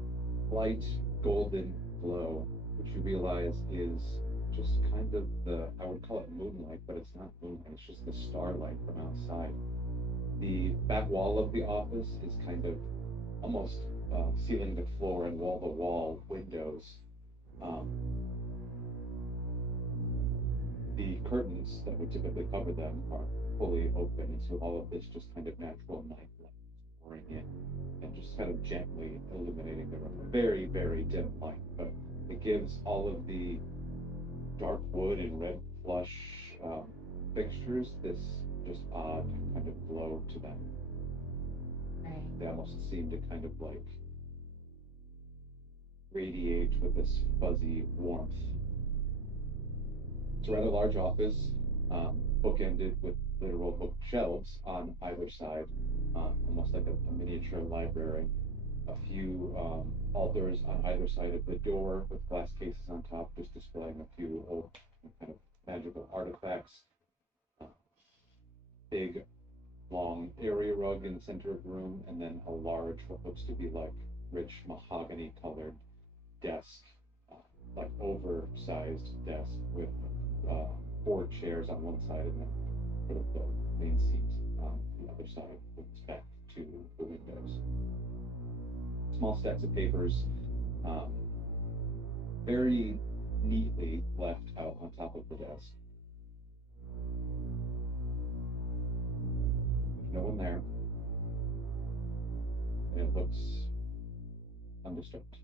light golden glow, which you realize is just kind of I would call it moonlight, but it's not moonlight, it's just the starlight from outside. The back wall of the office is kind of almost ceiling to floor and wall to wall windows. Um, the curtains that would typically cover them are fully open, and so all of this just kind of natural night light pouring in and just kind of gently illuminating the room. A very, very dim light, but it gives all of the dark wood and red plush fixtures this just odd kind of glow to them. Right. They almost seem to kind of like radiate with this fuzzy warmth. It's a rather large office, bookended with literal bookshelves on either side, almost like a miniature library. A few altars on either side of the door with glass cases on top, just displaying a few old kind of magical artifacts. Big, long area rug in the center of the room, and then a large, what looks to be like rich mahogany colored desk, like oversized desk with 4 chairs on one side and then sort of the main seat on the other side with its back to the windows. Small stacks of papers, very neatly left out on top of the desk. There's no one there, and it looks undisturbed.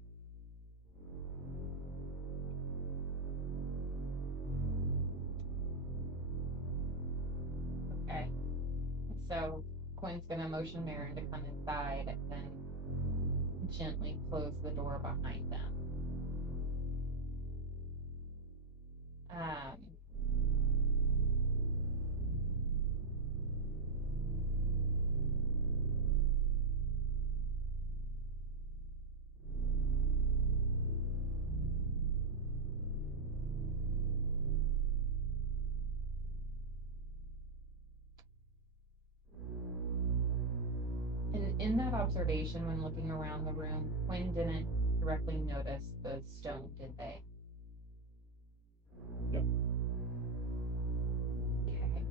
Okay. So Quinn's gonna motion Marin to come inside and then gently close the door behind them. Um, and in that observation, when looking around the room, Quinn didn't directly notice the stone, did they? No. Okay.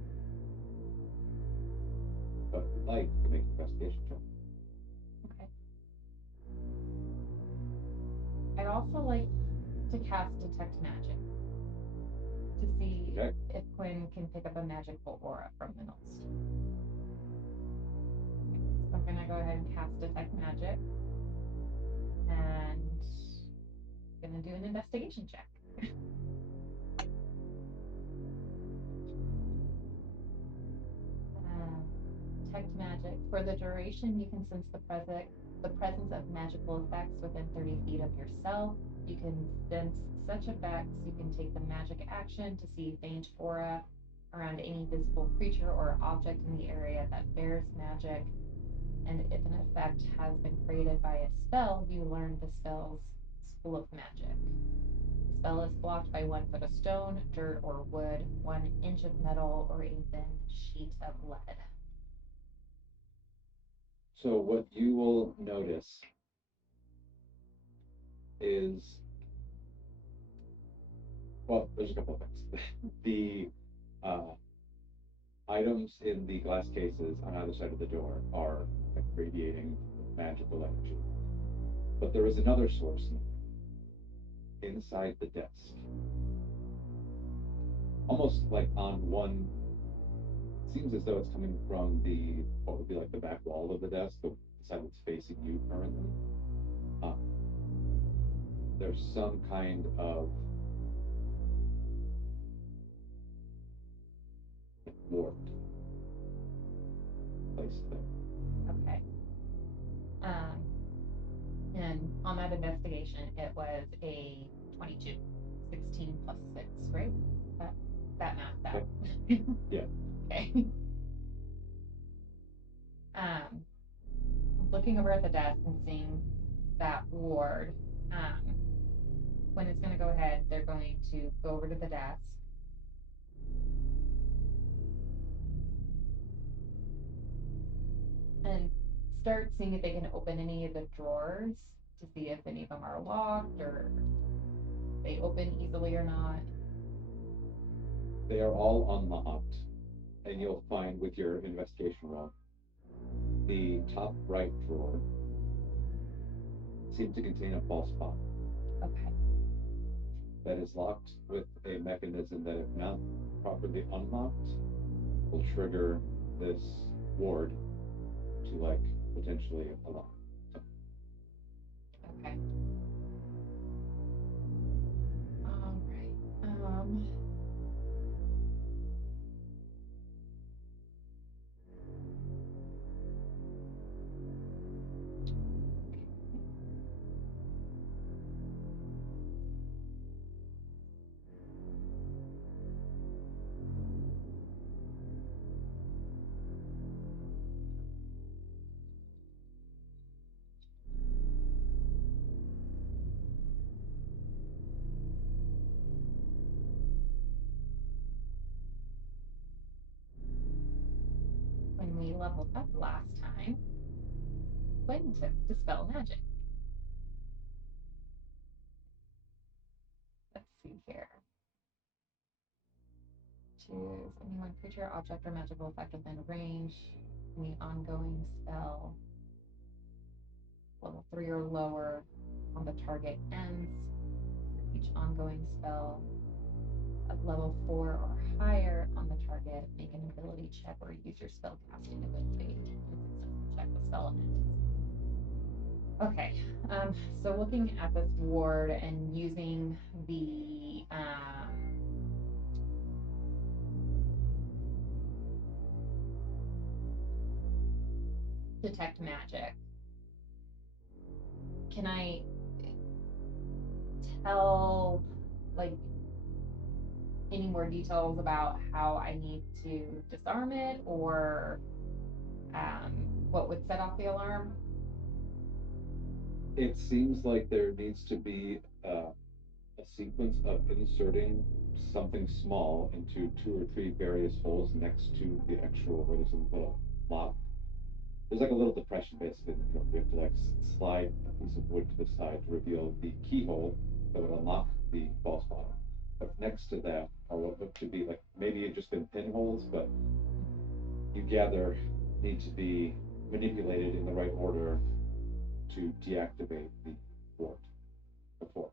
But if you'd like to make an investigation check. Okay. I'd also like to cast Detect Magic to see Okay. if Quinn can pick up a magical aura from the Null Stone. So I'm gonna go ahead and cast Detect Magic, and gonna do an investigation check. Detect Magic. For the duration, you can sense the presence of magical effects within 30 feet of yourself. You can sense such effects. You can take the magic action to see faint aura around any visible creature or object in the area that bears magic. And if an effect has been created by a spell, you learn the spell's school of magic. The spell is blocked by 1 foot of stone, dirt, or wood, 1 inch of metal, or a thin sheet of lead. So what you will notice is, well, there's a couple of things. The items in the glass cases on either side of the door are like radiating magical energy. But there is another source inside the desk. Almost like on one, it seems as though it's coming from the, what would be like the back wall of the desk, the side that's facing you currently. There's some kind of ward placed there. Okay. And on that investigation, it was a 22. 16 plus 6, right? That math out. Yeah. Okay. Looking over at the desk and seeing that ward, when it's going to go ahead, they're going to go over to the desk. And start seeing if they can open any of the drawers to see if any of them are locked or they open easily or not. They are all unlocked, and you'll find with your investigation roll, the top right drawer seems to contain a false bottom. Okay. That is locked with a mechanism that, if not properly unlocked, will trigger this ward to like potentially unlock. Okay. All right. When we leveled up last time, Quinn took Dispel Magic. Let's see here. Choose any one creature, object, or magical effect within range. Any ongoing spell. Level 3 or lower on the target ends. For each ongoing spell at level 4 or higher on the target, make an ability check or use your spell casting ability and successfully check the spell ends. Okay, so looking at this ward and using the Detect Magic, can I tell like any more details about how I need to disarm it or what would set off the alarm? It seems like there needs to be a sequence of inserting something small into 2 or 3 various holes next to the actual where there's a little lock. There's like a little depression basically in the drum. You have to like slide a piece of wood to the side to reveal the keyhole that would unlock the false bottom. But next to that are what look to be like maybe it's just been pinholes, but you gather need to be manipulated in the right order to deactivate the port before.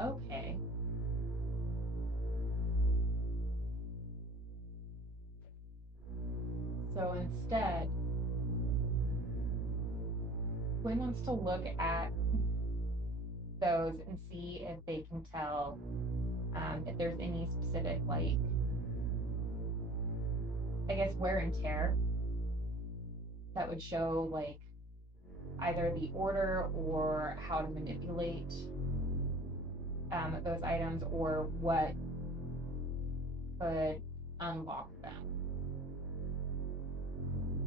Okay. So instead, Quinn wants to look at those and see if they can tell if there's any specific, like, I guess, wear and tear that would show, like, either the order or how to manipulate those items or what could unlock them.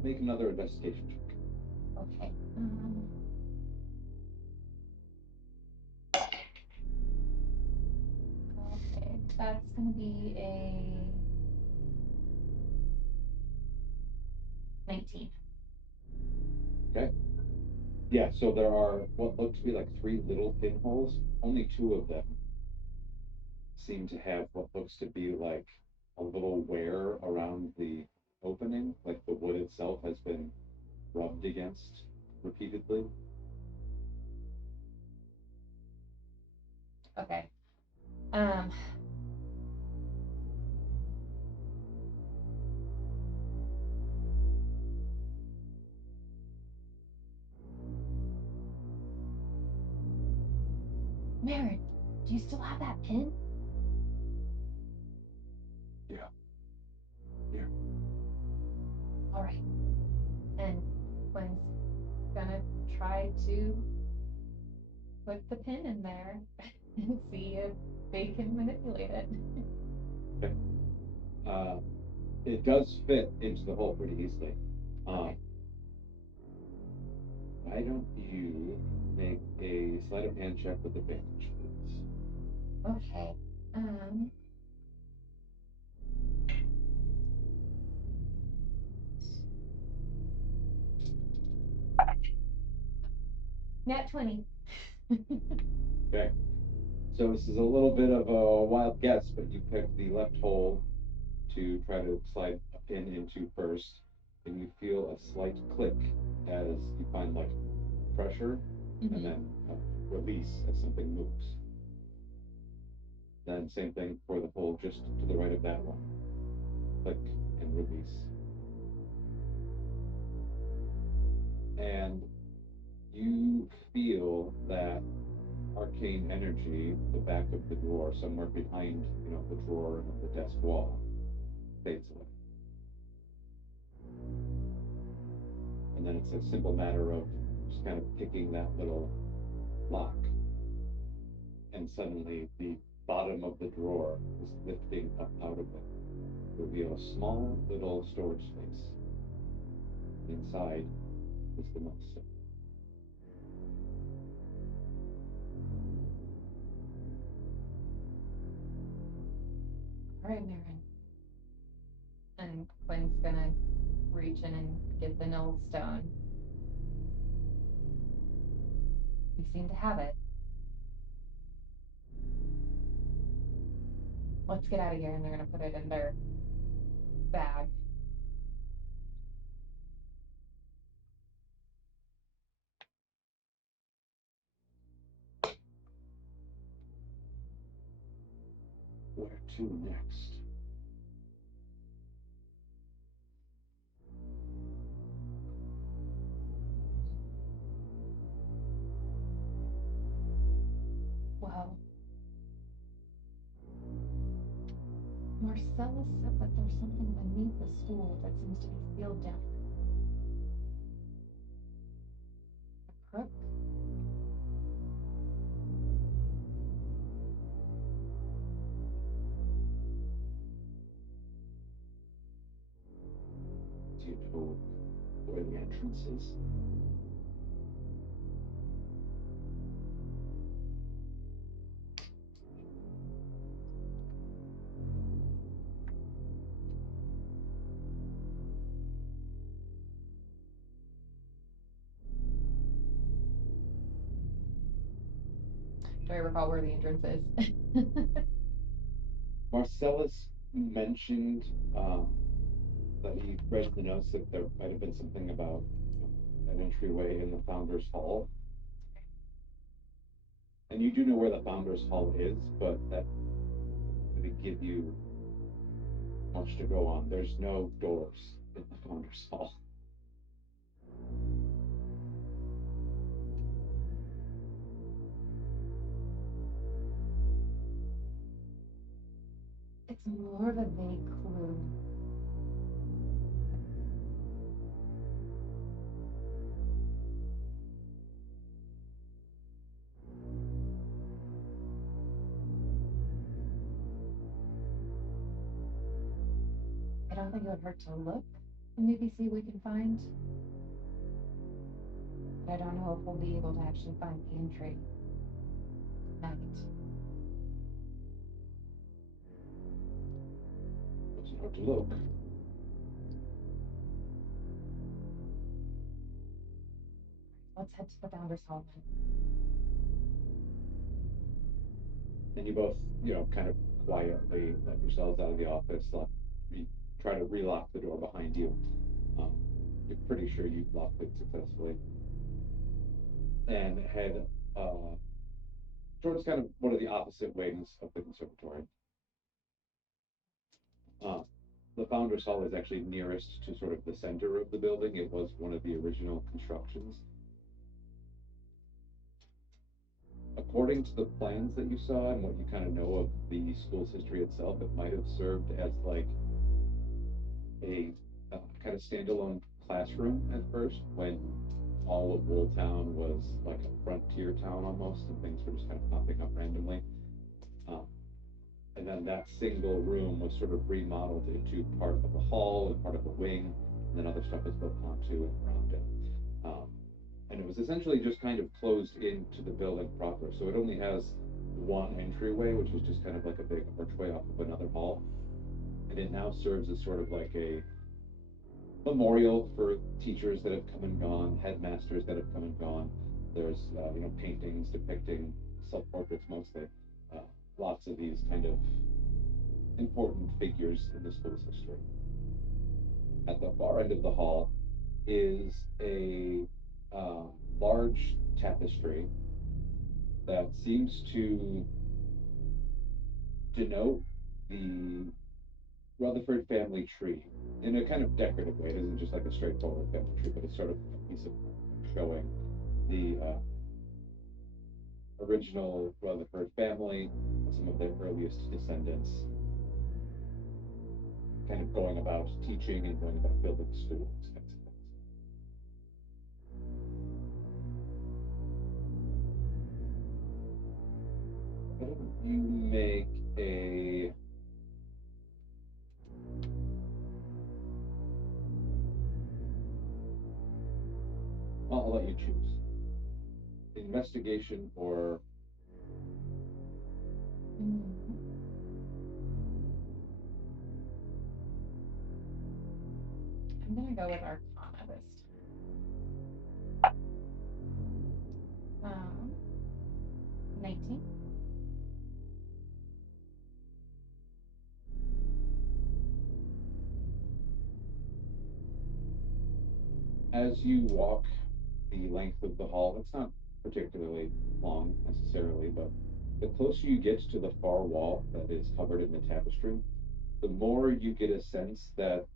Make another investigation check. Okay. Okay, that's going to be a 19. Okay. Yeah, so there are what look to be like 3 little pinholes. Only 2 of them seem to have what looks to be like a little wear around the opening, like the wood itself has been rubbed against repeatedly. Okay. Marin, do you still have that pin? Yeah. Yeah. All right. And Quinn's gonna try to put the pin in there and see if they can manipulate it. Okay. It does fit into the hole pretty easily. Okay. Why don't you make a sleight of hand check with advantage, please? Okay. Nat 20. Okay. So this is a little bit of a wild guess, but you picked the left hole to try to slide a pin into first, and you feel a slight click as you find like pressure and then release as something moves. Then same thing for the hole just to the right of that one. Click and release. And you feel that arcane energy, the back of the drawer, somewhere behind, the drawer of the desk wall, fades away. And then it's a simple matter of just kind of picking that little lock. And suddenly the bottom of the drawer is lifting up out of it, reveal a small little storage space. Inside is the monster. All right, Marin. And Quinn's gonna reach in and get the null stone. We seem to have it. Let's get out of here. And they're gonna put it in their bag. Where to next? Well, Marcellus said that there's something beneath the school that seems to be sealed down. A crook? You told where the entrance is? Do I recall where the entrance is? Marcellus mentioned that he read the notes that there might have been something about an entryway in the Founders Hall. And you do know where the Founders Hall is, but that doesn't really give you much to go on. There's no doors in the Founders Hall. It's more of a vague clue. I don't think it would hurt to look and maybe see what we can find. But I don't know if we'll be able to actually find the entry tonight. It's hard to look. Let's head to the Founders Hall then. And you both, kind of quietly let yourselves out of the office. You try to relock the door behind you. You're pretty sure you've locked it successfully. And head towards kind of one of the opposite wings of the conservatory. Uh, the Founders Hall is actually nearest to sort of the center of the building. It was one of the original constructions. According to the plans that you saw and what you kind of know of the school's history itself, it might have served as like a kind of standalone classroom at first when all of Wooltown was like a frontier town almost, and things were just kind of popping up randomly. Um, and then that single room was sort of remodeled into part of a hall and part of a wing, and then other stuff was built onto and around it. Um, and it was essentially just kind of closed into the building proper. So it only has one entryway, which is just kind of like a big archway off of another hall. And it now serves as sort of like a memorial for teachers that have come and gone, headmasters that have come and gone. There's paintings depicting self-portraits mostly. Uh, Lots of these kind of important figures in the school's history. At the far end of the hall is a large tapestry that seems to denote the Rutherford family tree in a kind of decorative way. It isn't just like a straightforward family tree, but it's sort of a piece of showing the original Rutherford family, some of their earliest descendants, kind of going about teaching and going about building schools, kinds of things. Why don't you make a I'll let you choose. Investigation or I'm gonna go with Arcana this time. 19. as you walk the length of the hall, it's not particularly long necessarily, but the closer you get to the far wall that is covered in the tapestry, the more you get a sense that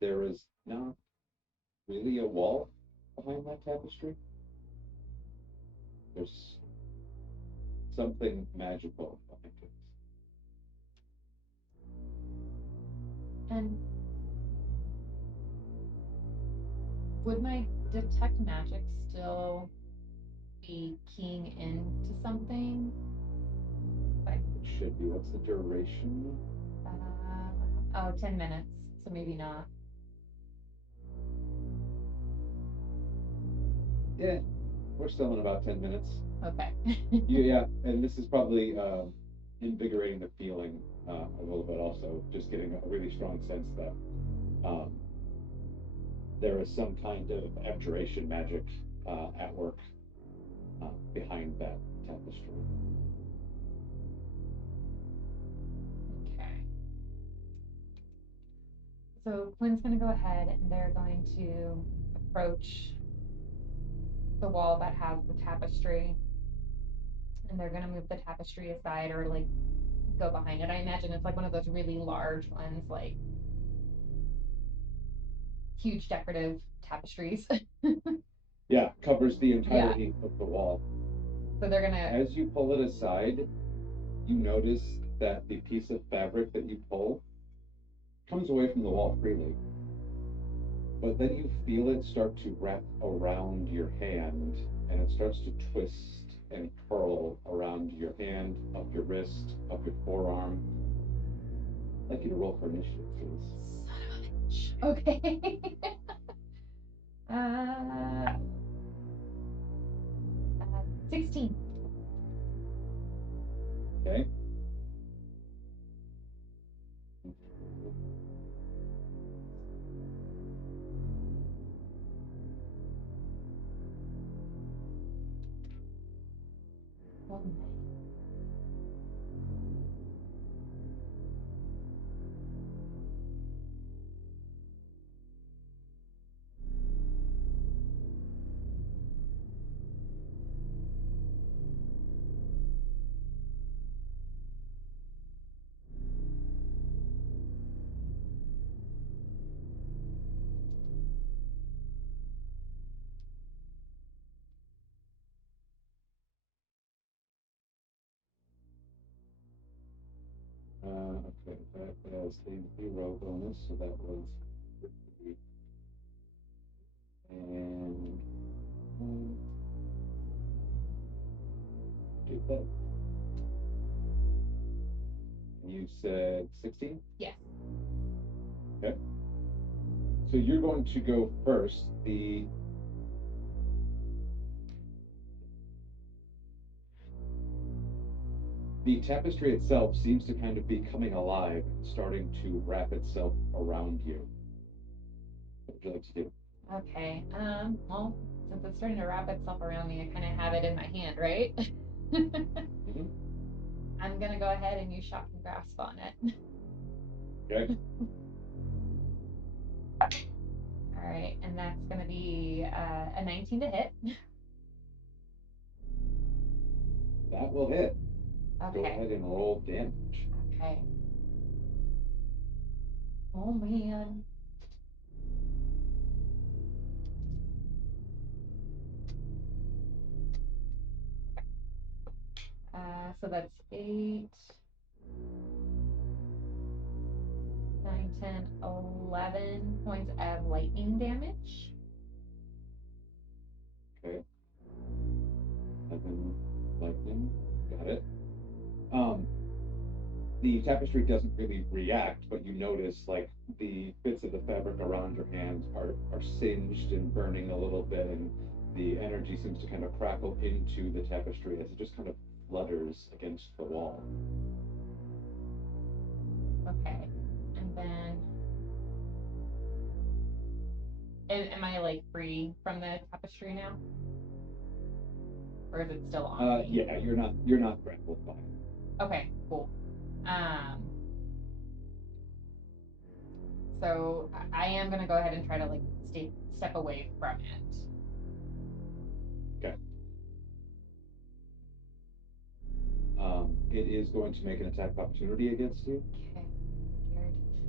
there is not really a wall behind that tapestry. There's something magical behind it. And would my detect magic still be keying into something? It should be. What's the duration? 10 minutes, so maybe not. Yeah, we're still in about 10 minutes. Okay. Yeah, and this is probably invigorating the feeling a little bit also, just getting a really strong sense that there is some kind of abjuration magic at work behind that tapestry. Okay. So Quinn's going to go ahead and they're going to approach the wall that has the tapestry and they're gonna move the tapestry aside or like go behind it. I imagine it's like one of those really large ones, like huge decorative tapestries. Yeah, covers the entirety of the wall. So they're gonna. As you pull it aside, you notice that the piece of fabric that you pull comes away from the wall freely. But then you feel it start to wrap around your hand, and it starts to twist and curl around your hand, up your wrist, up your forearm. I'd like you to roll for initiative, please. Son of a bitch. Okay. uh, 16. Okay. Oh, Okay, that was a 0 bonus, so that was 3. And do that. You said 16? yes. Okay. So you're going to go first. The tapestry itself seems to kind of be coming alive, starting to wrap itself around you. What would you like to do? Okay. Well, since it's starting to wrap itself around me, I kind of have it in my hand, right? Mm-hmm. I'm gonna go ahead and use shock and grasp on it. Okay. All right, and that's gonna be a 19 to hit. That will hit. Go Okay. ahead and roll damage. Okay. Oh man. So that's 8, 9, 10, 11 points of lightning damage. Okay. 7 lightning. Got it. The tapestry doesn't really react, but you notice like the bits of the fabric around your hands are singed and burning a little bit, and the energy seems to kind of crackle into the tapestry as it just kind of flutters against the wall. Okay. And then am I like free from the tapestry now? Or is it still on me? Yeah, you're not grappled by it. Okay, cool. So I am gonna go ahead and try to like step away from it. Okay. It is going to make an attack of opportunity against you, Okay,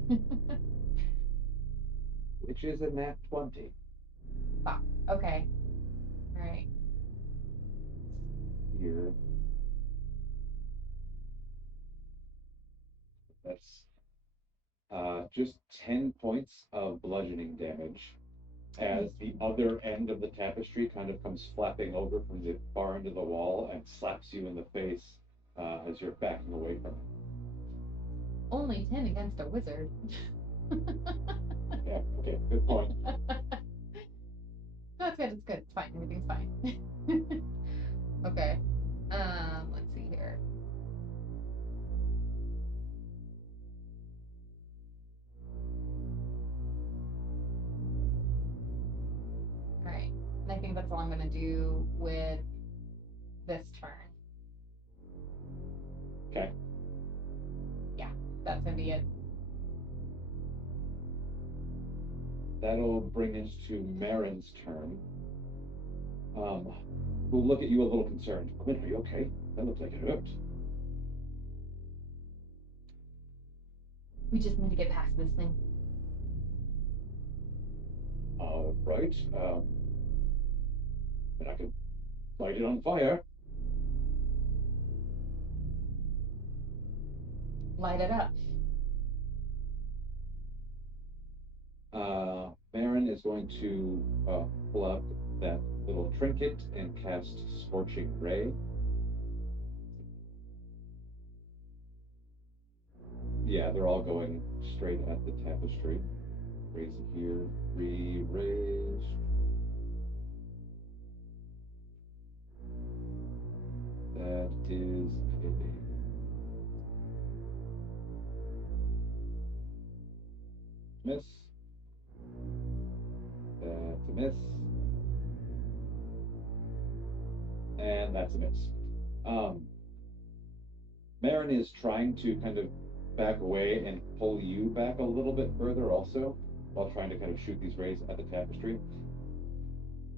figured. which is a nat 20. Fuck. Okay. All right. Here. That's just 10 points of bludgeoning damage as the other end of the tapestry kind of comes flapping over from the far end of the wall and slaps you in the face as you're backing away from it. Only 10 against a wizard. Yeah, okay, good point. No, it's good. It's good. It's fine. Everything's fine. Okay. Let's see here. All right. And I think that's all I'm gonna do with this turn. Okay. Yeah, that's gonna be it. That'll bring us to Marin's turn. will look at you a little concerned. Quinn, are you okay? That looks like it hurt. We just need to get past this thing. All right. And I can light it on fire. Light it up. Marin is going to pull out that little trinket and cast Scorching Ray. Yeah, they're all going straight at the tapestry. Raise it here. Raise. That is a miss. That's a miss. And that's a miss. Marin is trying to kind of back away and pull you back a little bit further also, while trying to kind of shoot these rays at the tapestry.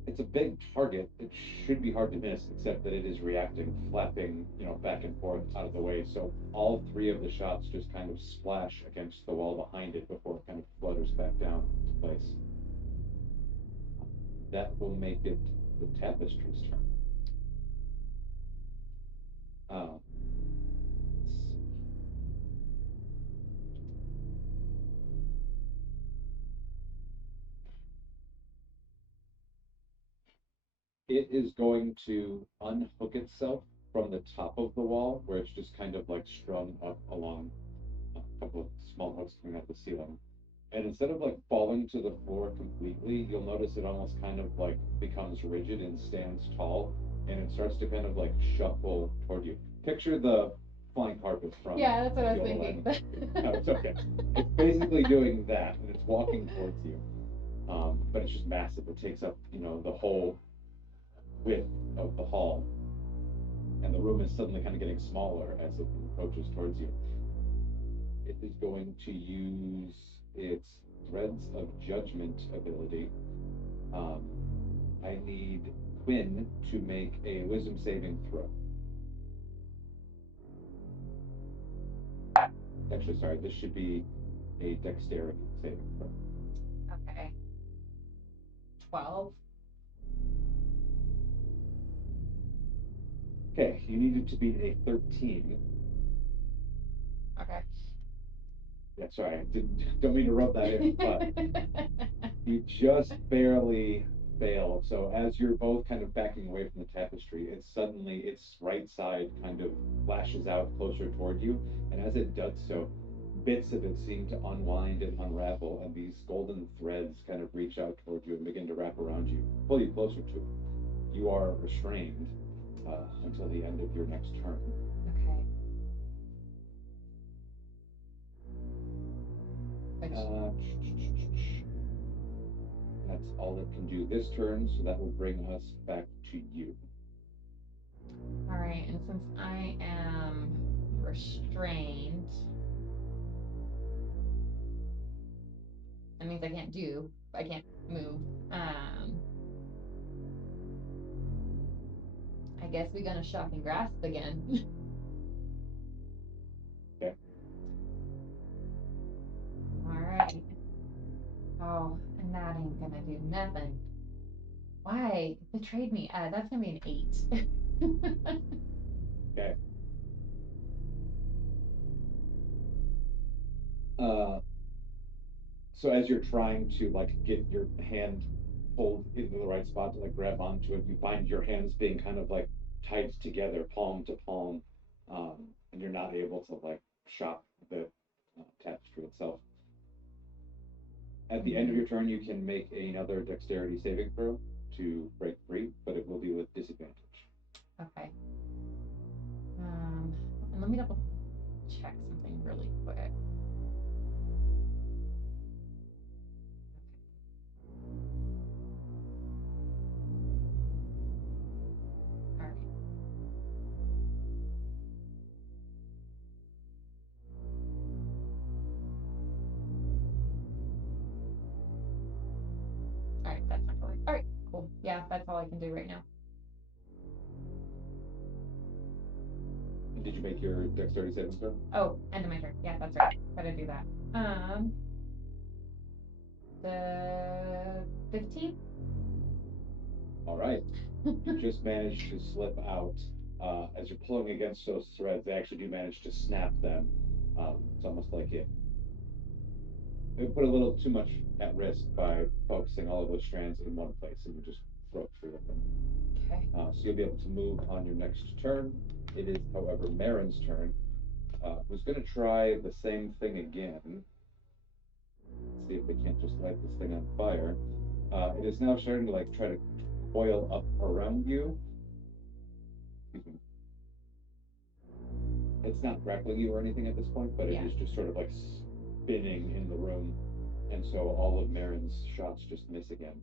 It's a big target. It should be hard to miss, except that it is reacting, flapping, back and forth out of the way. So all three of the shots just kind of splash against the wall behind it before it kind of flutters back down to place. That will make it the tapestry's turn. It is going to unhook itself from the top of the wall, where it's just kind of like strung up along a couple of small hooks coming out the ceiling. And instead of like falling to the floor completely, you'll notice it almost kind of like becomes rigid and stands tall, and it starts to kind of like shuffle toward you. Picture the flying carpet from. Yeah, that's what I was thinking. No, it's okay. It's basically doing that, and it's walking towards you. But it's just massive. It takes up, the whole width of the hall, and the room is suddenly kind of getting smaller as it approaches towards you. It is going to use its Threads of Judgment ability. I need Quinn to make a Wisdom saving throw. Actually, sorry, this should be a Dexterity saving throw. Okay. 12. Okay, you needed to beat a 13. Okay. Yeah, sorry, I don't mean to rub that in, but you just barely fail. So as you're both kind of backing away from the tapestry, it suddenly, its right side kind of flashes out closer toward you. And as it does so, bits of it seem to unwind and unravel, and these golden threads kind of reach out toward you and begin to wrap around you, pull you closer to it. You are restrained until the end of your next turn. Okay. That's all it can do this turn, so that will bring us back to you. All right, and since I am restrained, that means I can't move. I guess we're gonna shock and grasp again. Okay. All right. Oh, and that ain't gonna do nothing. Why? It betrayed me. That's gonna be an 8. Okay. So as you're trying to like get your hand pulled into the right spot to like grab onto it, you find your hands being kind of like tied together, palm to palm, and you're not able to like shock the tapestry itself. At the end of your turn, you can make another Dexterity saving throw to break free, but it will be with disadvantage. Okay. And let me double check something really quick. All right. All right, that's not going. All right, cool. Yeah, that's all I can do right now. Did you make your dexterity saving throw? Oh, end of my turn. Yeah, that's right. Gotta do that. The 15? All right. You just managed to slip out. As you're pulling against those threads, they actually do manage to snap them. It's almost like it put a little too much at risk by focusing all of those strands in one place, and you just broke free of them. Okay. So you'll be able to move on your next turn. It is, however, Marin's turn, who's going to try the same thing again. See if they can't just light this thing on fire. It is now starting to try to coil up around you. Excuse me. It's not grappling you or anything at this point, but it is just sort of spinning in the room, and so all of Marin's shots just miss again.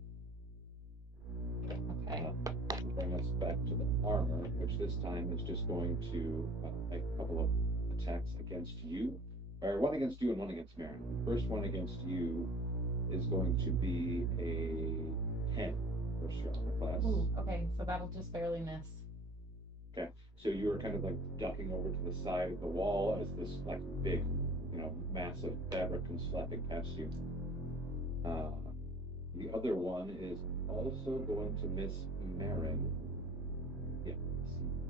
Okay. To bring us back to the armor, which this time is just going to make a couple of attacks against you, or one against you and one against Marin. The first one against you is going to be a 10 for your armor class. Ooh, okay, so that'll just barely miss. Okay, so you are kind of ducking over to the side of the wall as this big, mass of fabric comes flapping past you. The other one is also going to miss Marin. Yeah,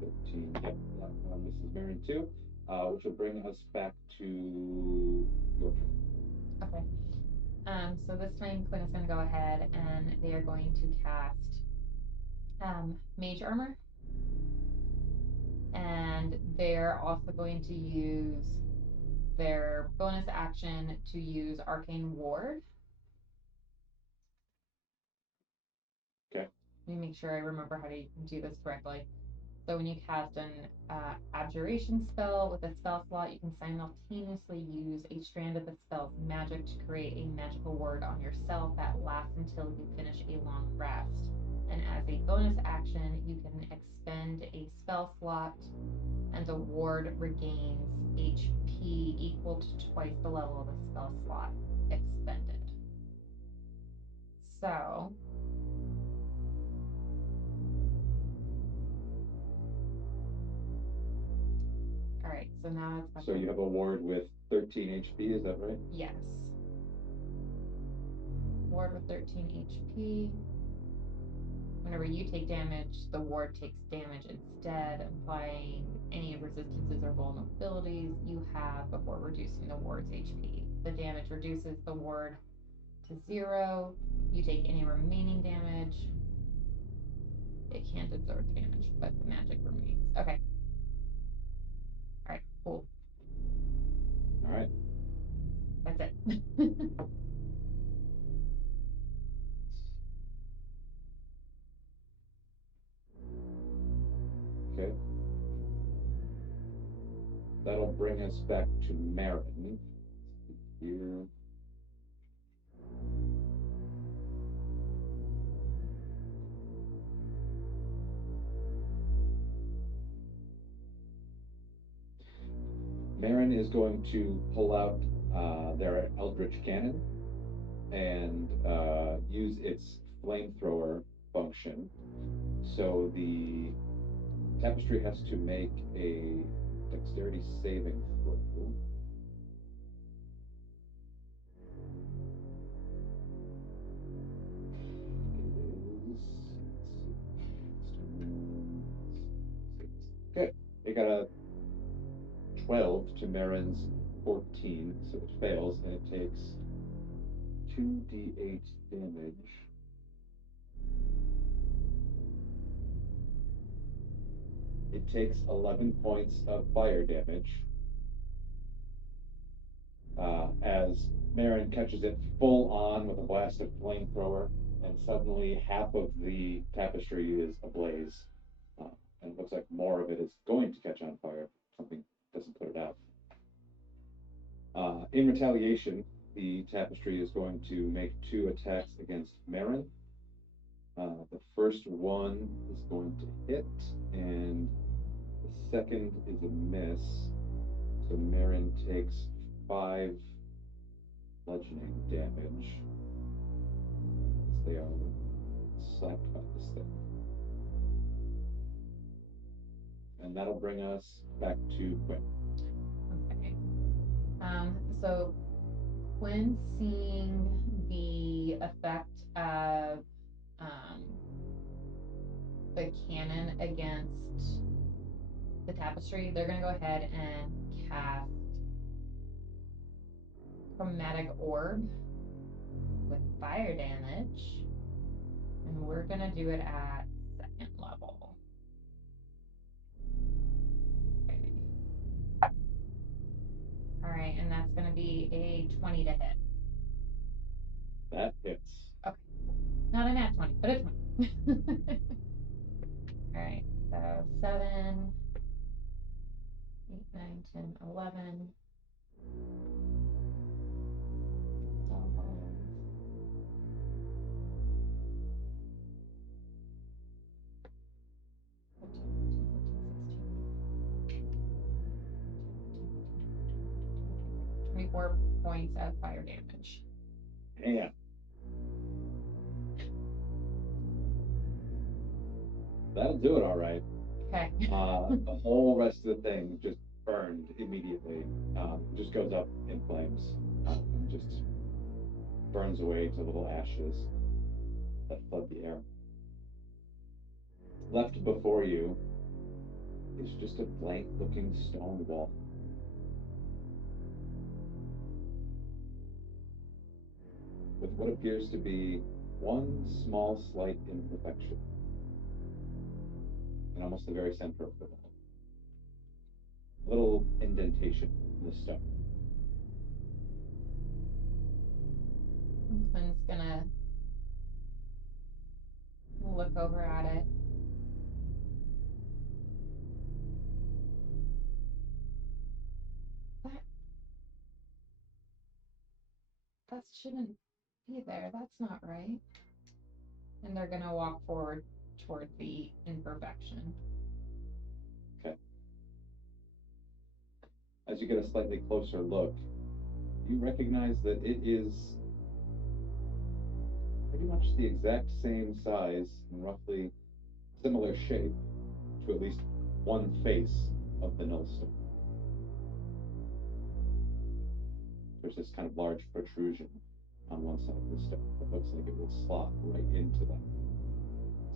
15. Yep, that one misses Marin too, which will bring us back to your turn. Okay. So this time Quinn is going to go ahead and they are going to cast Mage Armor. And they're also going to use their bonus action to use Arcane Ward. Okay. Let me make sure I remember how to do this correctly. So when you cast an abjuration spell with a spell slot, you can simultaneously use a strand of the spell's magic to create a magical word on yourself that lasts until you finish a long rest. And as a bonus action, you can expend a spell slot, and the ward regains HP equal to twice the level of the spell slot expended. So all right, so now it's So you have a ward with 13 HP, is that right? Yes. Ward with 13 HP. Whenever you take damage, the ward takes damage instead, implying any resistances or vulnerabilities you have before reducing the ward's HP. The damage reduces the ward to 0. You take any remaining damage. It can't absorb damage, but the magic remains. Okay. Alright, cool. Alright. That's it. Okay. That'll bring us back to Marin. Here. Marin is going to pull out their Eldritch Cannon and use its flamethrower function. So the tapestry has to make a dexterity saving throw. Okay, it got a 12 to Marin's 14, so it fails, and it takes 2d8 damage. It takes 11 points of fire damage as Marin catches it full on with a blast of flamethrower, and suddenly half of the tapestry is ablaze. And it looks like more of it is going to catch on fire if something doesn't put it out. In retaliation, the tapestry is going to make 2 attacks against Marin. The first one is going to hit, and the second is a miss. So Marin takes 5 bludgeoning damage. They are slapped by this thing. And that'll bring us back to Quinn. Okay. So Quinn seeing the effect of the cannon against the tapestry, they're gonna go ahead and cast Chromatic Orb with fire damage, and we're gonna do it at 2nd level. Okay. All right, and that's gonna be a 20 to hit. That hits. Okay, not a nat 20, but a 20. All right, so 7, 8, 9, 10, 11. 24 points of fire damage. Damn. That'll do it all right. Okay. The whole rest of the thing just burned immediately. Just goes up in flames and just burns away to little ashes that flood the air. Left before you is just a blank-looking stone wall. With what appears to be one small slight imperfection in almost the very center of the wall. A little indentation in the stone. Quinn's gonna look over at it. That shouldn't be there. That's not right. And they're gonna walk forward toward the imperfection. Okay. As you get a slightly closer look, you recognize that it is pretty much the exact same size and roughly similar shape to at least one face of the nullstone. There's this kind of large protrusion on one side of the stone that looks like it will slot right into that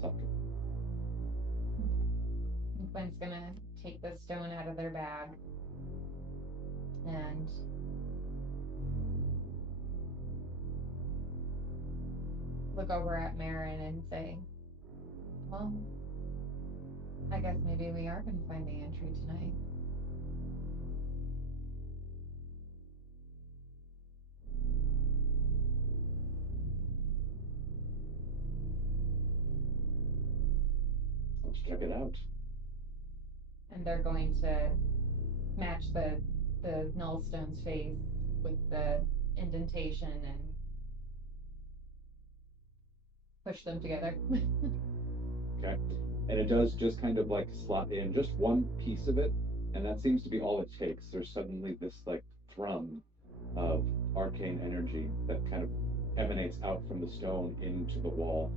socket. And Quinn's gonna take the stone out of their bag and look over at Marin and say, well, I guess maybe we are gonna find the entry tonight. Let's check it out. And they're going to match the nullstone's face with the indentation and push them together. Okay. And it does just kind of like slot in just one piece of it, and that seems to be all it takes. There's suddenly this like thrum of arcane energy that kind of emanates out from the stone into the wall.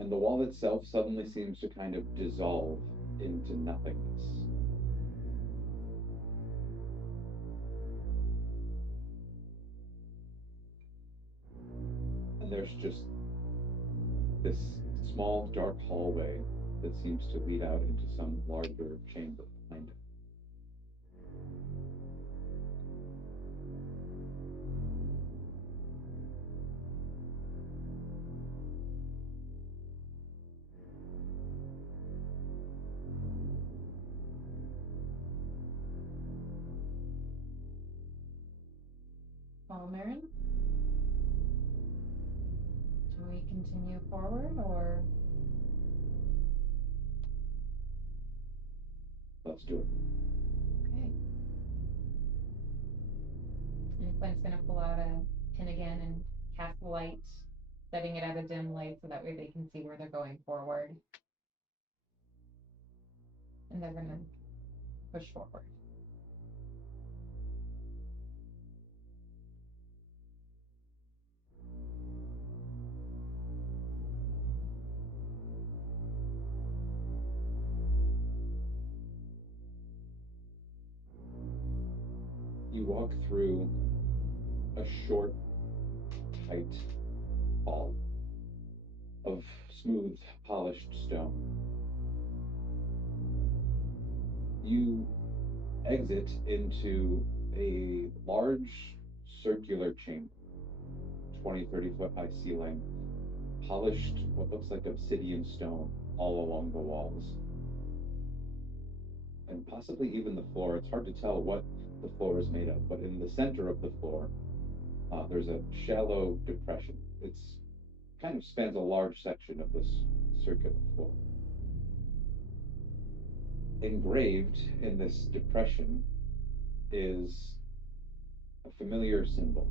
And the wall itself suddenly seems to kind of dissolve into nothingness. And there's just this small dark hallway that seems to lead out into some larger chamber behind it. Well, Marin, do we continue forward or? Let's do it. Okay. And Quinn's gonna pull out a pin again and cast the light, setting it at a dim light so that way they can see where they're going forward. And they're gonna push forward. walk through a short, tight hall of smooth, polished stone. You exit into a large circular chamber, 20, 30-foot high ceiling, polished what looks like obsidian stone all along the walls, and possibly even the floor. It's hard to tell what the floor is made of, but in the center of the floor, there's a shallow depression. It's kind of spans a large section of this circular floor. Engraved in this depression is a familiar symbol,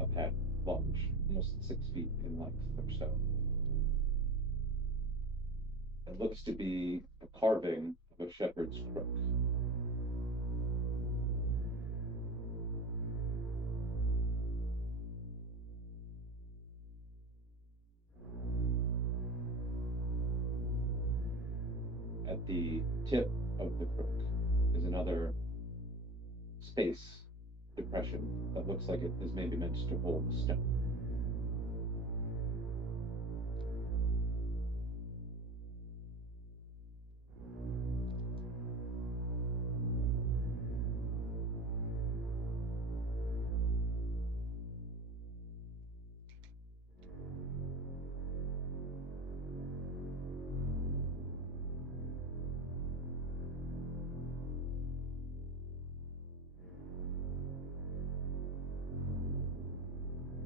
a pattern, large, almost 6 feet in length or so. It looks to be a carving of a shepherd's crook. At the tip of the crook is another space depression that looks like it is maybe meant to hold a stone.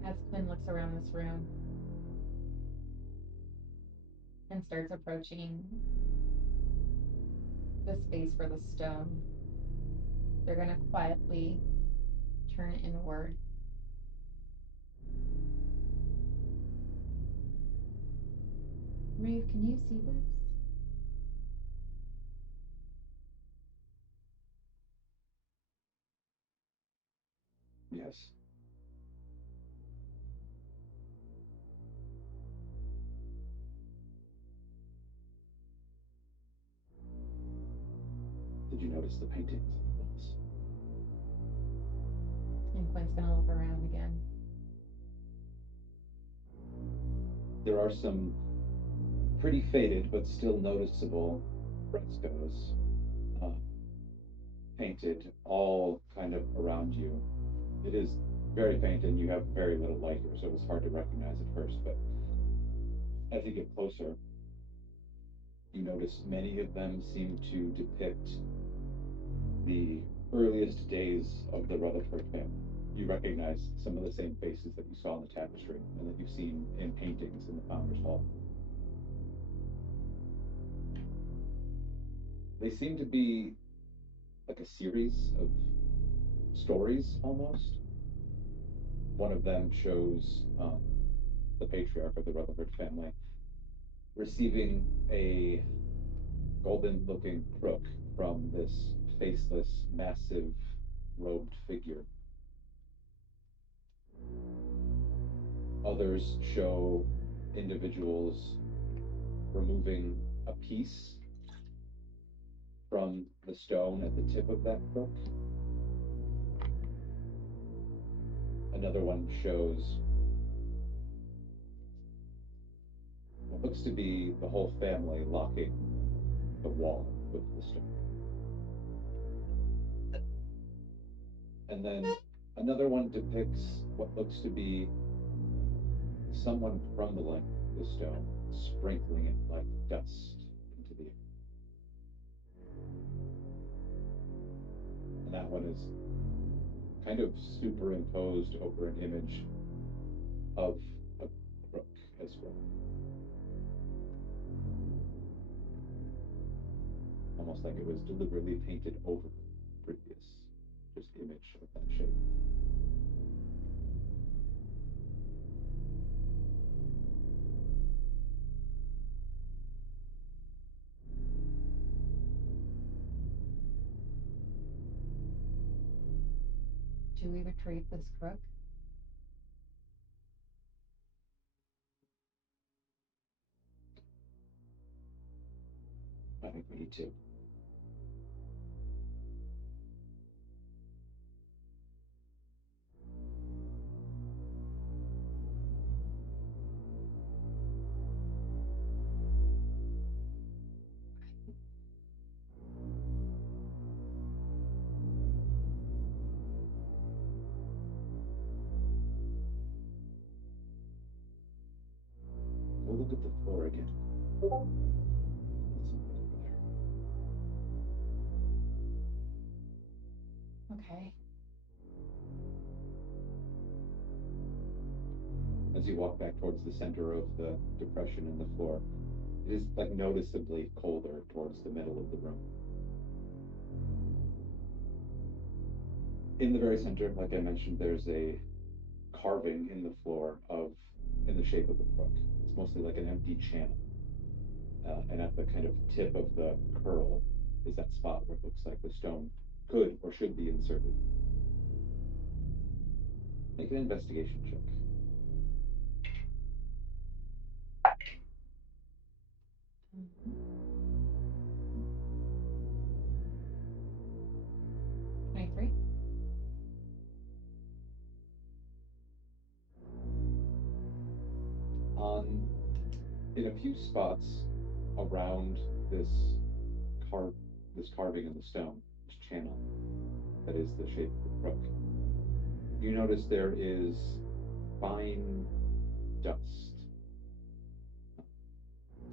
As Quinn looks around this room and starts approaching the space for the stone, they're going to quietly turn inward. Reeve, can you see this? Yes. Did you notice the paintings on the walls? And Quinn's going to look around again. There are some pretty faded but still noticeable frescoes painted all kind of around you. It is very faint and you have very little light here, so it was hard to recognize at first, but as you get closer, you notice many of them seem to depict the earliest days of the Rutherford family. You recognize some of the same faces that you saw in the tapestry and that you've seen in paintings in the Founders Hall. They seem to be like a series of stories almost. One of them shows the patriarch of the Rutherford family receiving a golden looking crook from this faceless, massive, robed figure. Others show individuals removing a piece from the stone at the tip of that crook. Another one shows what looks to be the whole family locking the wall with the stone. And then another one depicts what looks to be someone crumbling the stone, sprinkling it like dust into the air. And that one is kind of superimposed over an image of a crook as well. Almost like it was deliberately painted over the previous just image of that shape. Do we retrieve this crook? I think we need to. look at the floor again. There's something over there. Okay. As you walk back towards the center of the depression in the floor, it is like noticeably colder towards the middle of the room. In the very center, like I mentioned, there's a carving in the floor in the shape of a crook. It's mostly like an empty channel. And at the kind of tip of the curl is that spot where it looks like the stone could or should be inserted. Make an investigation check. Mhm. 23. In a few spots around this carving in the stone, this channel that is the shape of the crook, you notice there is fine dust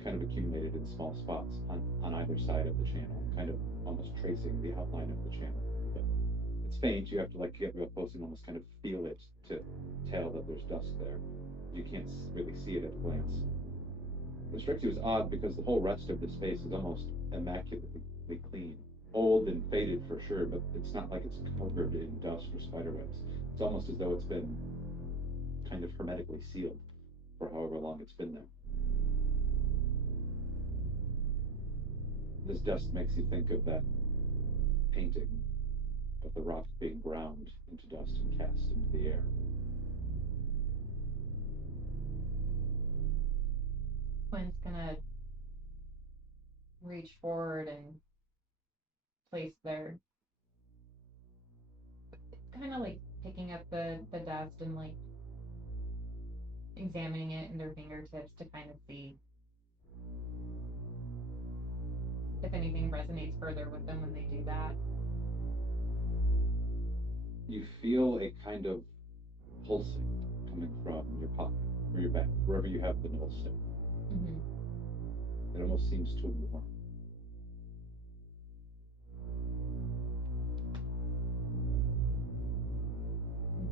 kind of accumulated in small spots on either side of the channel, kind of almost tracing the outline of the channel. But it's faint. You have to like get real close and almost kind of feel it to tell that there's dust there. You can't really see it at a glance. It strikes you as odd because the whole rest of the space is almost immaculately clean. Old and faded for sure, but it's not like it's covered in dust or spider webs. It's almost as though it's been kind of hermetically sealed for however long it's been there. This dust makes you think of that painting of the rock being ground into dust and cast into the air. Quinn's gonna reach forward and place their, kind of like picking up the dust and like examining it in their fingertips to kind of see if anything resonates further with them when they do that. You feel a kind of pulsing coming from your pocket or your back, wherever you have the middle stone. Mm-hmm. It almost seems to warm.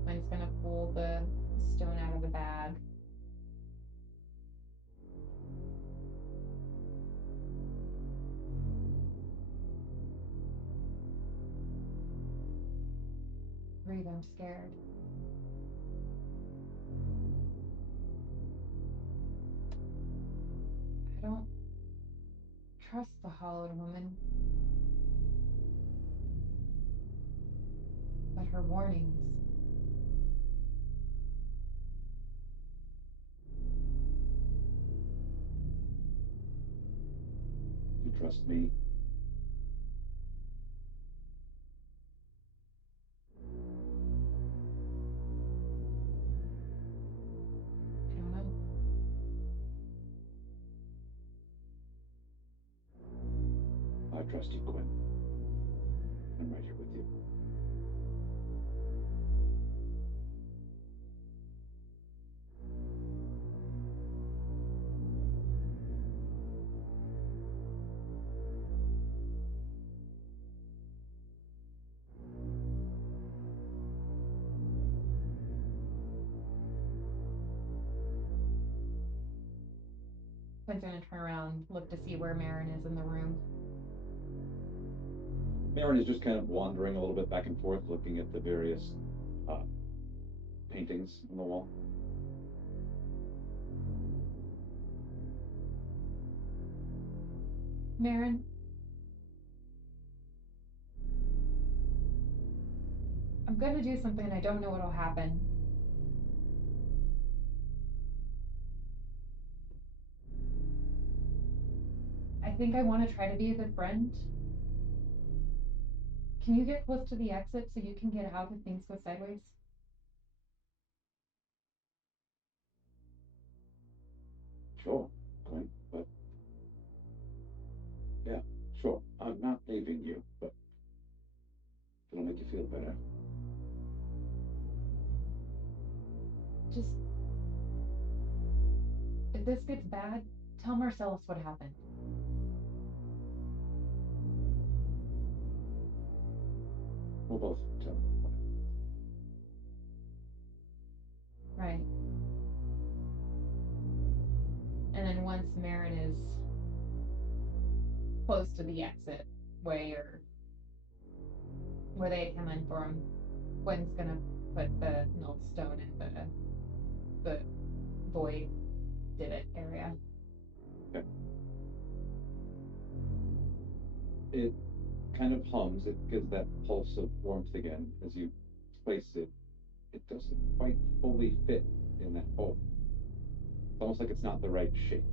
Quinn's gonna pull the stone out of the bag. Breathe, I'm scared. I don't trust the hollowed woman. But her warnings. You trust me? I don't know. I trust you, Quinn. I'm right here with you. Quinn's gonna turn around, look to see where Marin is in the room. Marin is just kind of wandering a little bit back and forth, looking at the various paintings on the wall. Marin, I'm gonna do something and I don't know what'll happen. I think I want to try to be a good friend. Can you get close to the exit so you can get out if things go sideways? Sure, Quinn, but yeah, sure. I'm not leaving you, but it'll make you feel better. Just, if this gets bad, bad? Tell Marcellus what happened. We'll both tell. Right. And then once Marin is close to the exit way or where they come in for him, Quinn's gonna put the millstone in the void divot area. Okay. It kind of hums. It gives that pulse of warmth again as you place it. It doesn't quite fully fit in that hole. It's almost like it's not the right shape.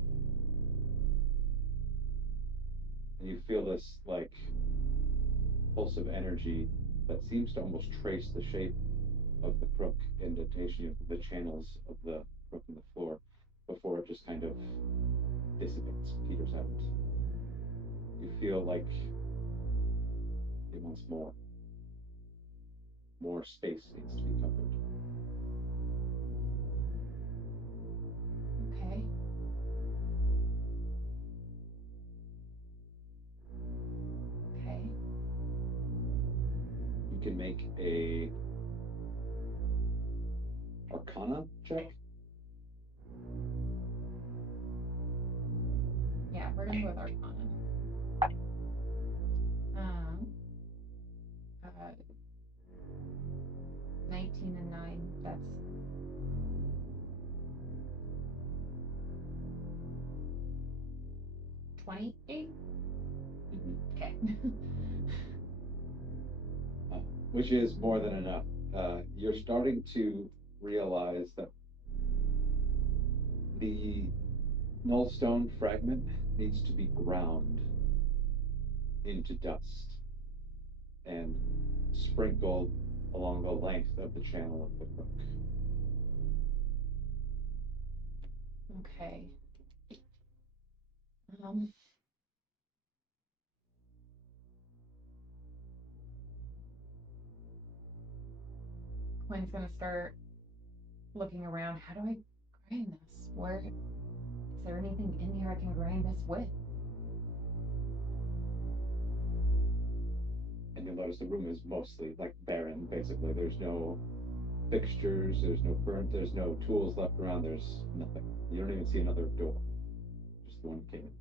And you feel this like pulse of energy that seems to almost trace the shape of the crook indentation, the channels of the crook in the floor, before it just kind of dissipates, peters out. You feel like it wants more. More space needs to be covered. Okay. Okay. You can make a Arcana check. Yeah, we're gonna go with Arcana. Uh, 19 and 9. That's 28. Okay. Which is more than enough. You're starting to realize that the nullstone fragment needs to be ground into dust and sprinkled along the length of the channel of the crook. Okay. Quinn's gonna start looking around. How do I grind this? Where is there anything in here I can grind this with? And you'll notice the room is mostly like barren, basically. There's no fixtures, there's no current, there's no tools left around, there's nothing. You don't even see another door. Just the one you came into.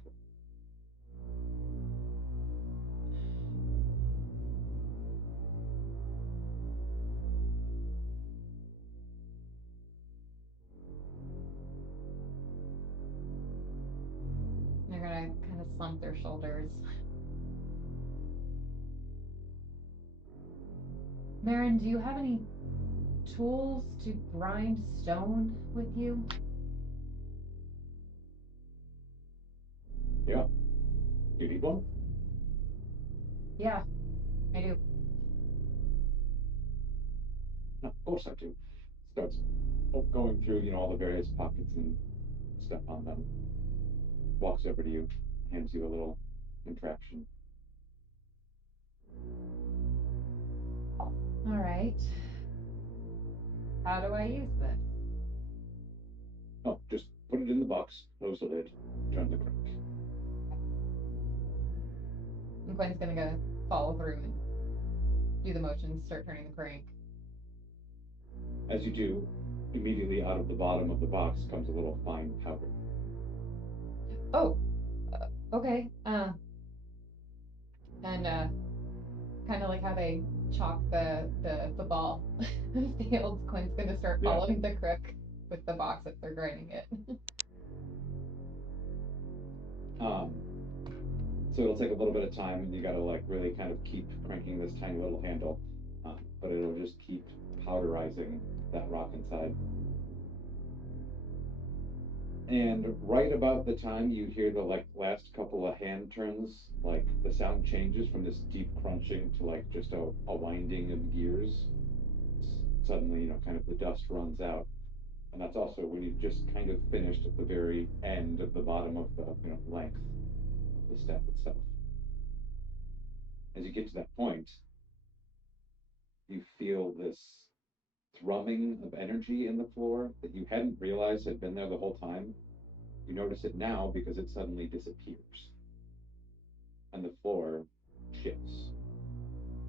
They're gonna kind of slump their shoulders. Marin, do you have any tools to grind stone with you? Yeah. You need one? Yeah, I do. No, of course I do. Starts going through, all the various pockets and stuff on them. Walks over to you, hands you a little contraption. All right. How do I use this? Oh, just put it in the box, close the lid, turn the crank. And Quinn's gonna go follow through and do the motions, start turning the crank. As you do, immediately out of the bottom of the box comes a little fine powder. Oh, okay. And kind of like how they chalk the football fields, Quinn's gonna start Yeah. following the crook with the box that they're grinding it. So it'll take a little bit of time, and you gotta really kind of keep cranking this tiny little handle, but it'll just keep powderizing that rock inside. And right about the time you hear the last couple of hand turns, the sound changes from this deep crunching to just a winding of gears. Suddenly, kind of the dust runs out. And that's also when you just kind of finished at the very end of the bottom of the length of the step itself. As you get to that point, you feel this thrumming of energy in the floor that you hadn't realized had been there the whole time. You notice it now because it suddenly disappears, and the floor shifts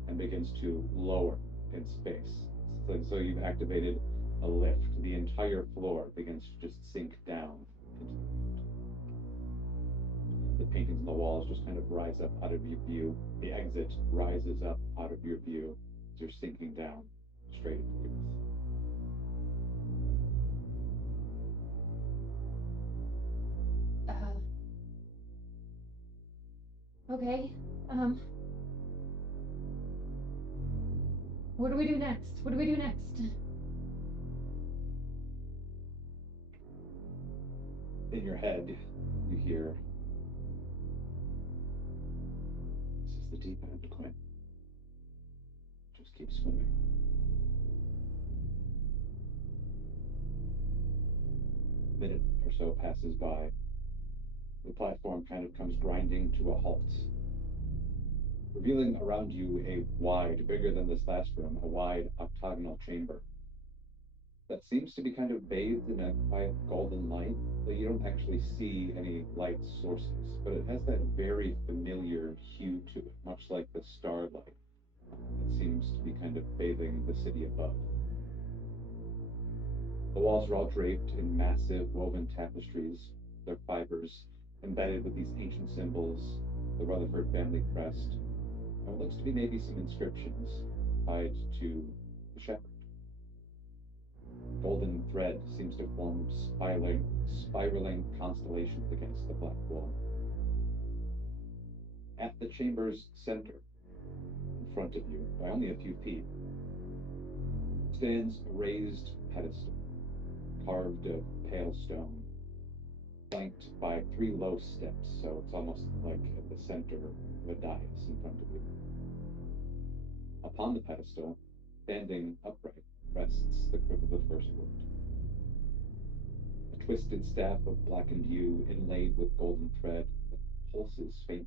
and begins to lower in space. So you've activated a lift. The entire floor begins to just sink down into the ground. The paintings on the walls just kind of rise up out of your view. The exit rises up out of your view as you're sinking down straight into the earth. Okay. What do we do next? What do we do next? In your head, you hear, "This is the deep end, Quinn. Just keep swimming." A minute or so passes by. The platform kind of comes grinding to a halt, revealing around you a wide, bigger than this last room, a wide octagonal chamber that seems to be kind of bathed in a quiet golden light, though you don't actually see any light sources. But it has that very familiar hue to it, much like the starlight that seems to be kind of bathing the city above. The walls are all draped in massive woven tapestries, their fibers embedded with these ancient symbols, the Rutherford family crest, and what looks to be maybe some inscriptions tied to the shepherd. Golden thread seems to form spiraling constellations against the black wall. At the chamber's center, in front of you, by only a few feet, stands a raised pedestal, carved of pale stone, flanked by three low steps, so it's almost like at the center of a dais in front of you. Upon the pedestal, standing upright, rests the Crook of the First Word. A twisted staff of blackened yew inlaid with golden thread that pulses faintly.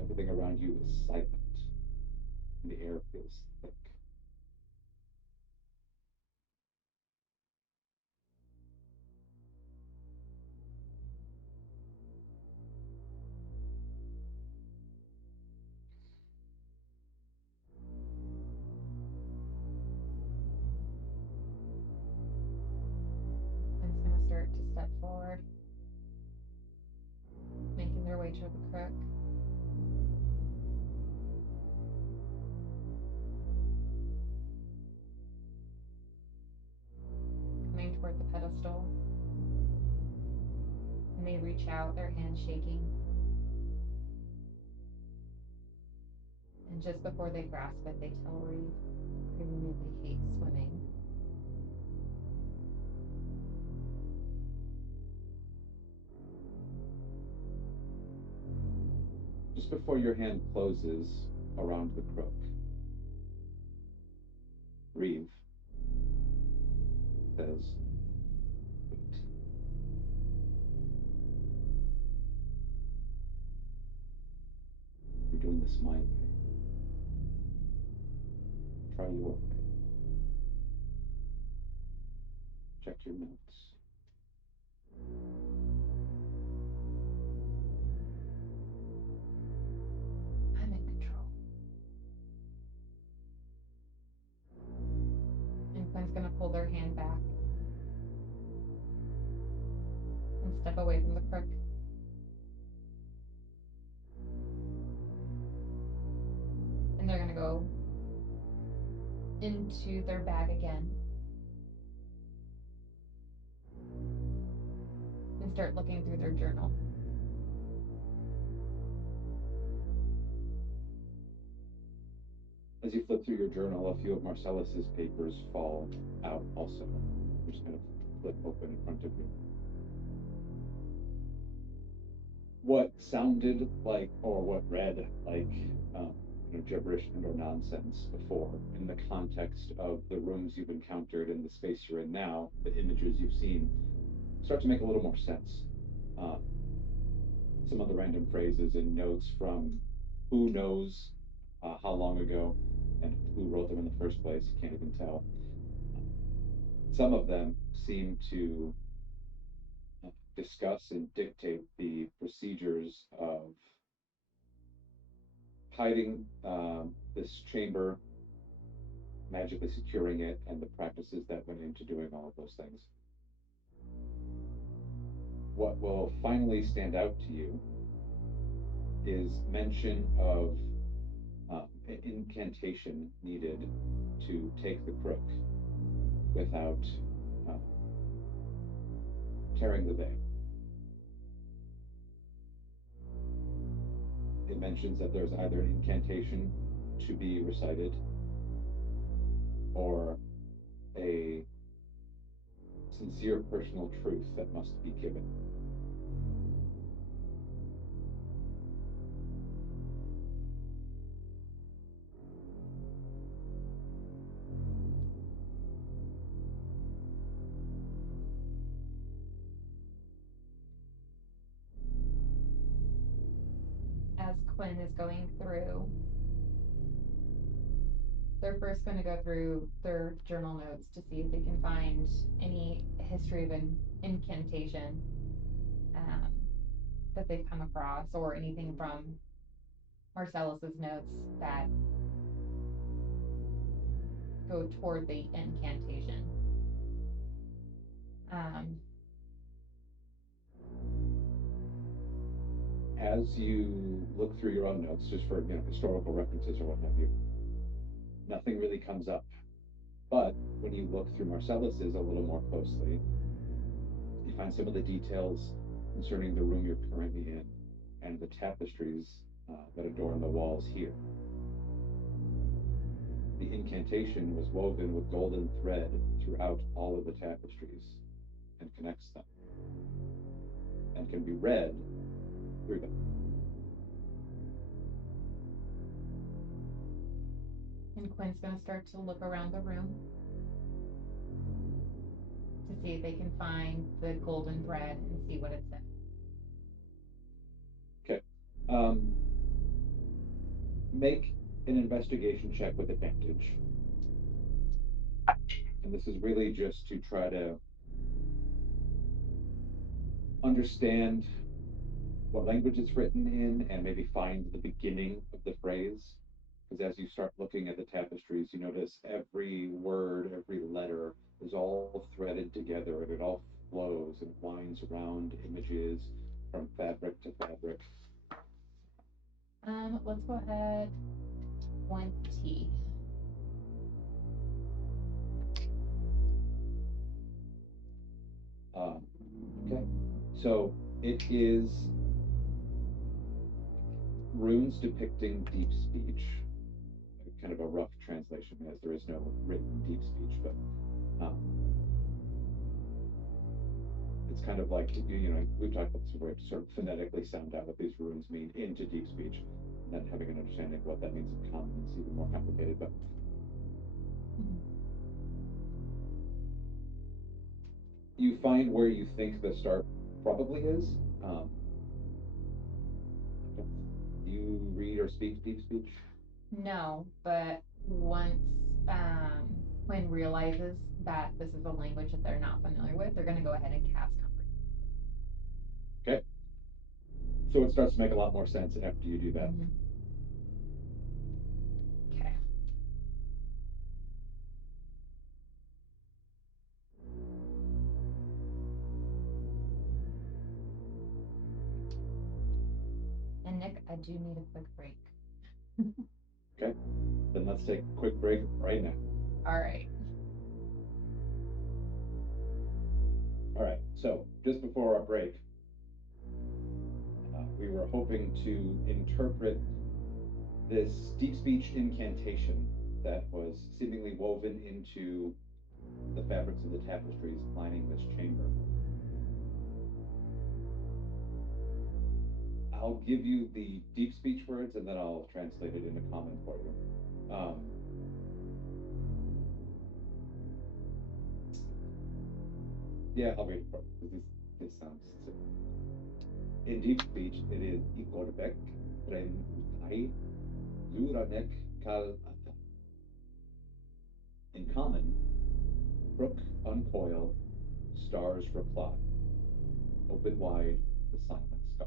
Everything around you is silent, and the air feels thick. Quinn's gonna start to step forward, making their way toward the crook. Coming toward the pedestal. And they reach out, their hands shaking. And just before they grasp it, they tell Reed, "I really hate swimming." Just before your hand closes around the crook, Reeve says, "Wait. You're doing this my way. Try your way. Check your notes. I'm in control." And Quinn's gonna pull their hand back and step away from the crook. And they're gonna go into their bag again and start looking through their journal. As you flip through your journal, a few of Marcellus's papers fall out also. You just kind of flip open in front of you. What sounded like, or what read like, gibberish and or nonsense before, in the context of the rooms you've encountered and the space you're in now, the images you've seen, start to make a little more sense. Some of the random phrases and notes from who knows how long ago and who wrote them in the first place, you can't even tell. some of them seem to discuss and dictate the procedures of hiding this chamber, magically securing it, and the practices that went into doing all of those things. What will finally stand out to you is mention of an incantation needed to take the crook without uh, tearing the veil. It mentions that there's either an incantation to be recited or a sincere personal truth that must be given. As Quinn is going through, they're first going to go through their journal notes to see if they can find any history of an incantation um, that they've come across, or anything from Marcellus's notes that go toward the incantation. Um, As you look through your own notes, just for historical references or what have you, nothing really comes up. But when you look through Marcellus's a little more closely, you find some of the details concerning the room you're currently in and the tapestries that adorn the walls here. The incantation was woven with golden thread throughout all of the tapestries and connects them, and can be read through them. and Quinn's going to start to look around the room to see if they can find the golden thread and see what it says. Okay. Make an investigation check with advantage. And this is really just to try to understand what language it's written in and maybe find the beginning of the phrase. Because as you start looking at the tapestries, you notice every word, every letter is all threaded together, and it all flows and winds around images from fabric to fabric. Let's go ahead 20. Okay, so it is runes depicting deep speech, kind of a rough translation, as there is no written deep speech, but it's kind of like, we've talked about this before, to sort of phonetically sound out what these runes mean into deep speech, and then having an understanding of what that means in common is even more complicated, but you find where you think the star probably is. Do you read or speak deep speech? No, but once Quinn realizes that this is a language that they're not familiar with, they're going to go ahead and cast comfort. Okay. So it starts to make a lot more sense after you do that. Okay. And Nick, I do need a quick break. Okay. Then let's take a quick break right now. All right. All right. So just before our break, we were hoping to interpret this deep speech incantation that was seemingly woven into the fabrics of the tapestries lining this chamber. I'll give you the deep speech words and then I'll translate it into common for you. Yeah, I'll read it for you because this sounds silly. In deep speech, it is ikorbek ren utai zuranek kal ata. In common, Crook uncoil, stars reply. Open wide the silent sky.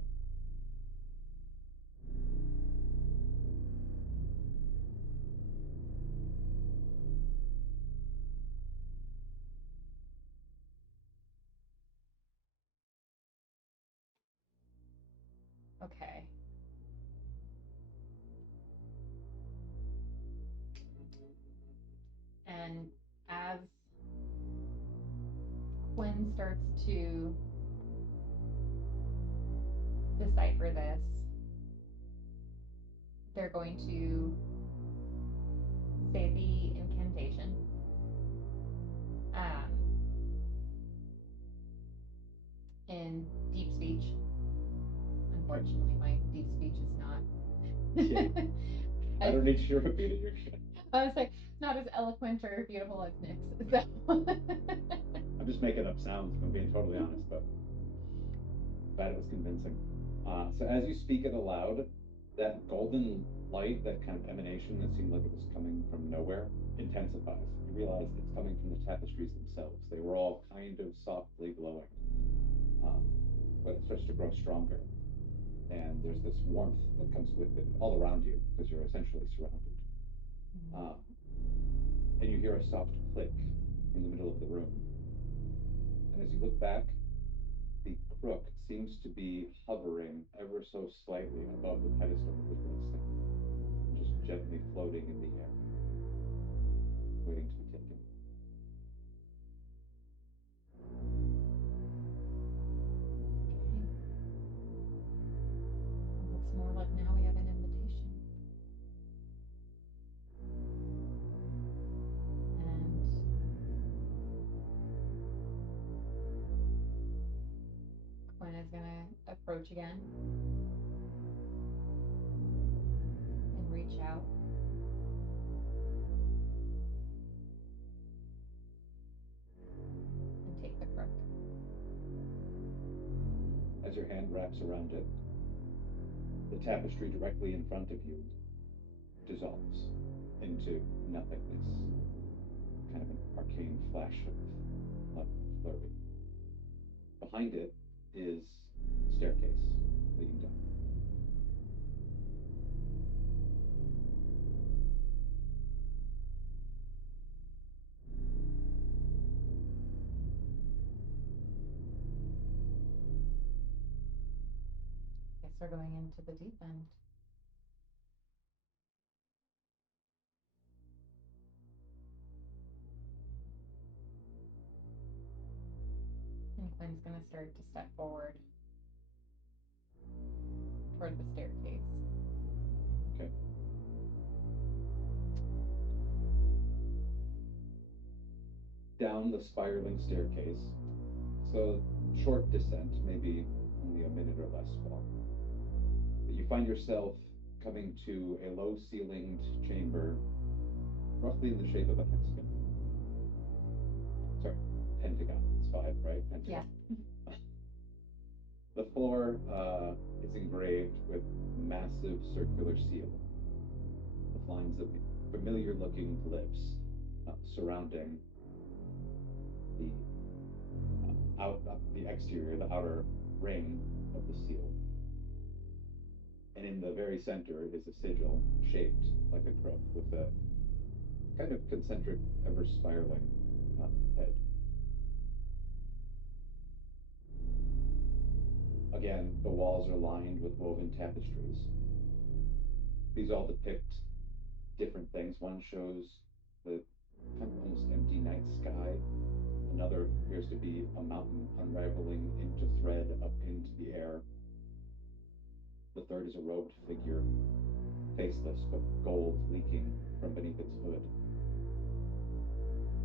Okay. And as Quinn starts to decipher this, they're going to say the incantation. In deep speech. Unfortunately, my deep speech is not. Yeah. I don't need you to repeat it. You're good. I was like, not as eloquent or beautiful as Nick's. So. I'm just making up sounds, if I'm being totally honest, but glad it was convincing. So as you speak it aloud, that golden light, that kind of emanation that seemed like it was coming from nowhere, intensifies. You realize it's coming from the tapestries themselves. They were all kind of softly glowing, but it starts to grow stronger. And there's this warmth that comes with it all around you because you're essentially surrounded. And you hear a soft click from the middle of the room. And as you look back, the crook seems to be hovering ever so slightly above the pedestal it was resting, just gently floating in the air, waiting to be taken. It looks more like now we have an invitation. And Quinn is going to approach again and reach out. And take the crook. As your hand wraps around it, the tapestry directly in front of you dissolves into nothingness, kind of an arcane flash of light flurry. Behind it is a staircase leading down. Guess we're going into the deep end. And Quinn's going to start to step forward toward the staircase. Okay. Down the spiraling staircase, so short descent, maybe only a minute or less walk. But you find yourself coming to a low-ceilinged chamber, roughly in the shape of a hexagon. Sorry, pentagon. It's 5, right? Pentagon. Yeah. The floor is engraved with massive circular seal, with lines of familiar-looking glyphs surrounding the exterior, the outer ring of the seal. And in the very center is a sigil shaped like a crook with a kind of concentric, ever spiraling head. Again, the walls are lined with woven tapestries. These all depict different things. One shows the kind of almost empty night sky. Another appears to be a mountain unraveling into thread up into the air. The third is a robed figure, faceless, but gold leaking from beneath its hood.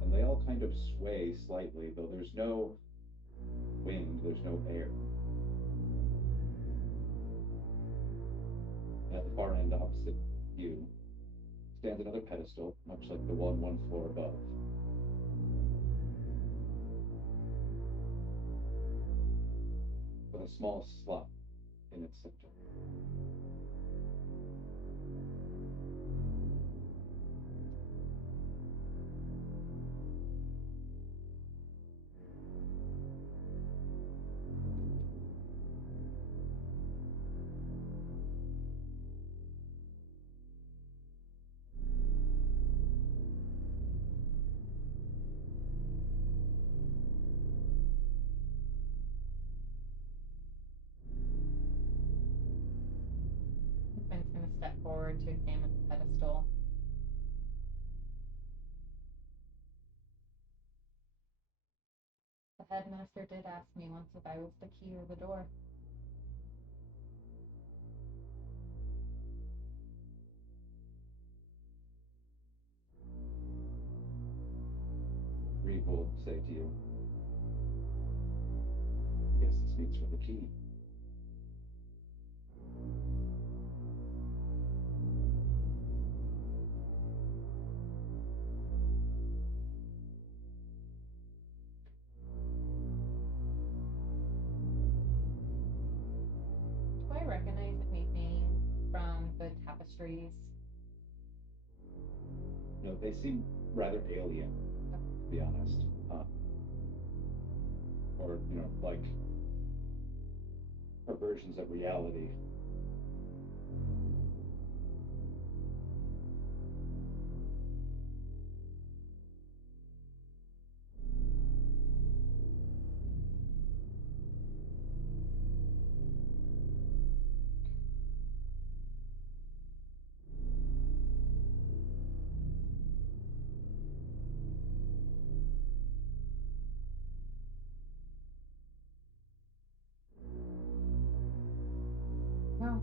And they all kind of sway slightly, though there's no wind, there's no air. And at the far end opposite you stands another pedestal, much like the one floor above. With a small slot in its center. forward to examine the pedestal. The headmaster did ask me once if I was the key or the door. Reeve will say to you, I guess this means for the key. Do I recognize anything from the tapestries? No, they seem rather alien, to be honest. Or, like perversions of reality. No.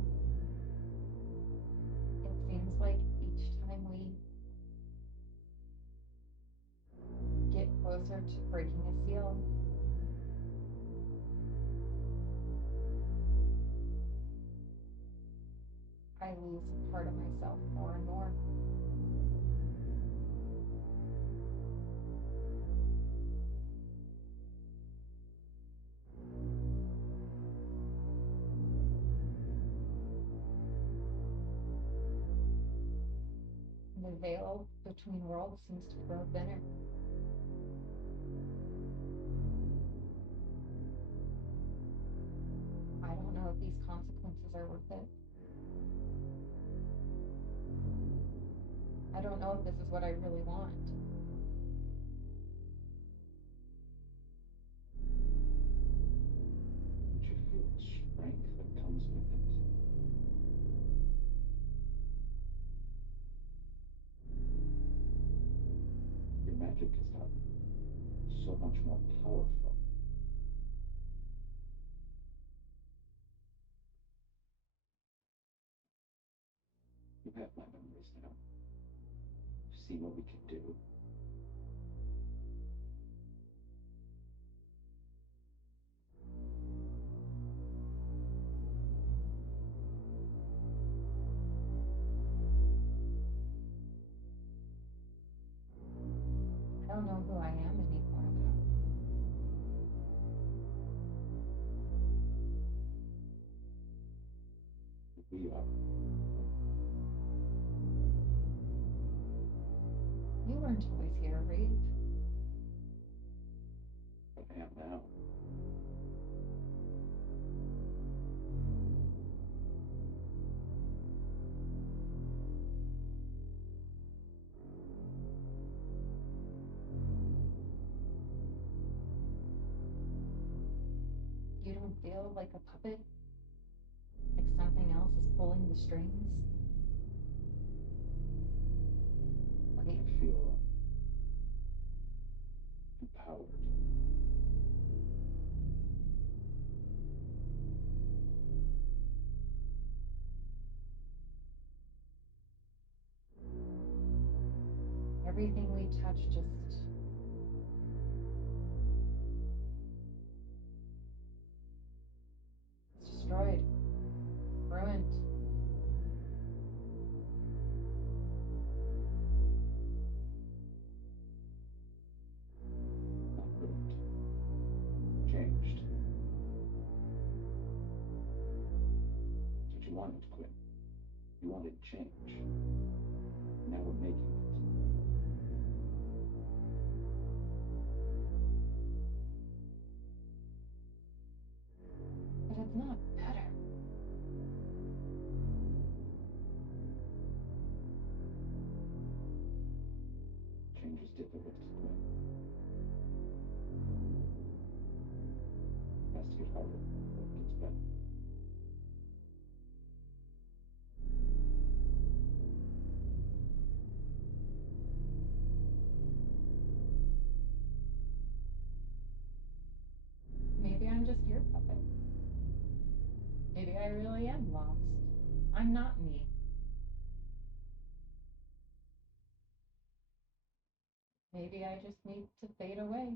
It seems like each time we get closer to breaking a seal, I lose a part of myself more and more. The veil between worlds seems to grow thinner. I don't know if these consequences are worth it. I don't know if this is what I really want. Don't you feel the strength that comes with it? Your magic has gotten so much more powerful. You have my memories now. You've seen what we can do. I don't know who I am anymore, though. We are. You weren't always here, Reeve. But I am now. You don't feel like a puppet? Like something else is pulling the strings? I Like, feel empowered. everything we touch just it's destroyed, ruined. Not ruined. Changed. That's what you wanted, Quinn. You wanted change. Now we're making it. But it's not better. Change is difficult, Quinn. It has to get harder before it gets better. I really am lost. I'm not me. Maybe I just need to fade away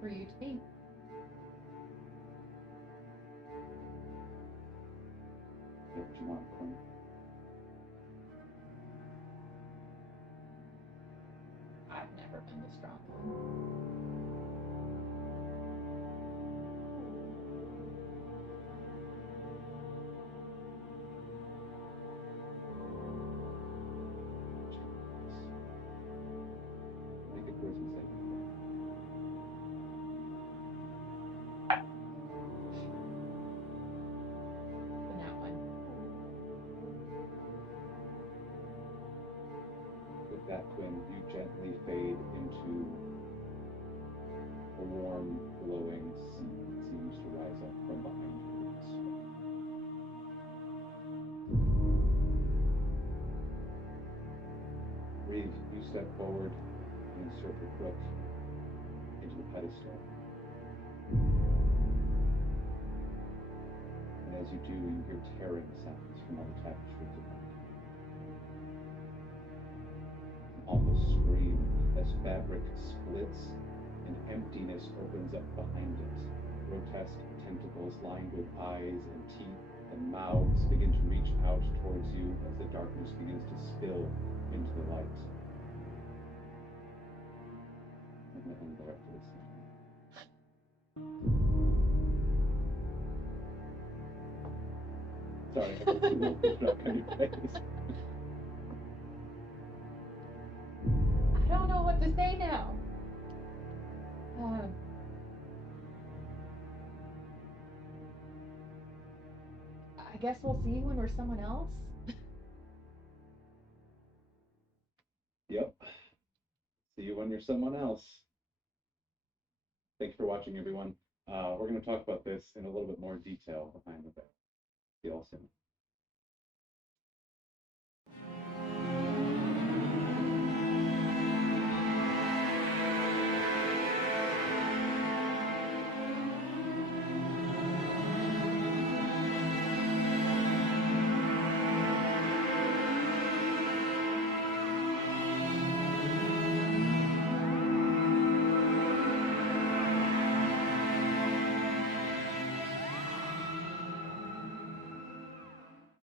for you to be. What you want, Quinn? I've never been the strong one. Make a charisma saving throw. The nat one. With that, Quinn, you gently fade into a warm, glowing sea that seems to rise up from behind you. Breathe, you step forward and insert the crook into the pedestal. And as you do, you hear tearing sounds from all the tapestries above you. An awful scream as fabric splits and emptiness opens up behind it. Grotesque tentacles lined with eyes and teeth and mouths begin to reach out towards you as the darkness begins to spill into the light. I'm going to end there after this. Sorry, I have two more push-up on your face. I don't know what to say now. I guess we'll see when we're someone else. Yep. See you when you're someone else. Thanks for watching, everyone. We're going to talk about this in a little bit more detail behind the veil. See you all soon.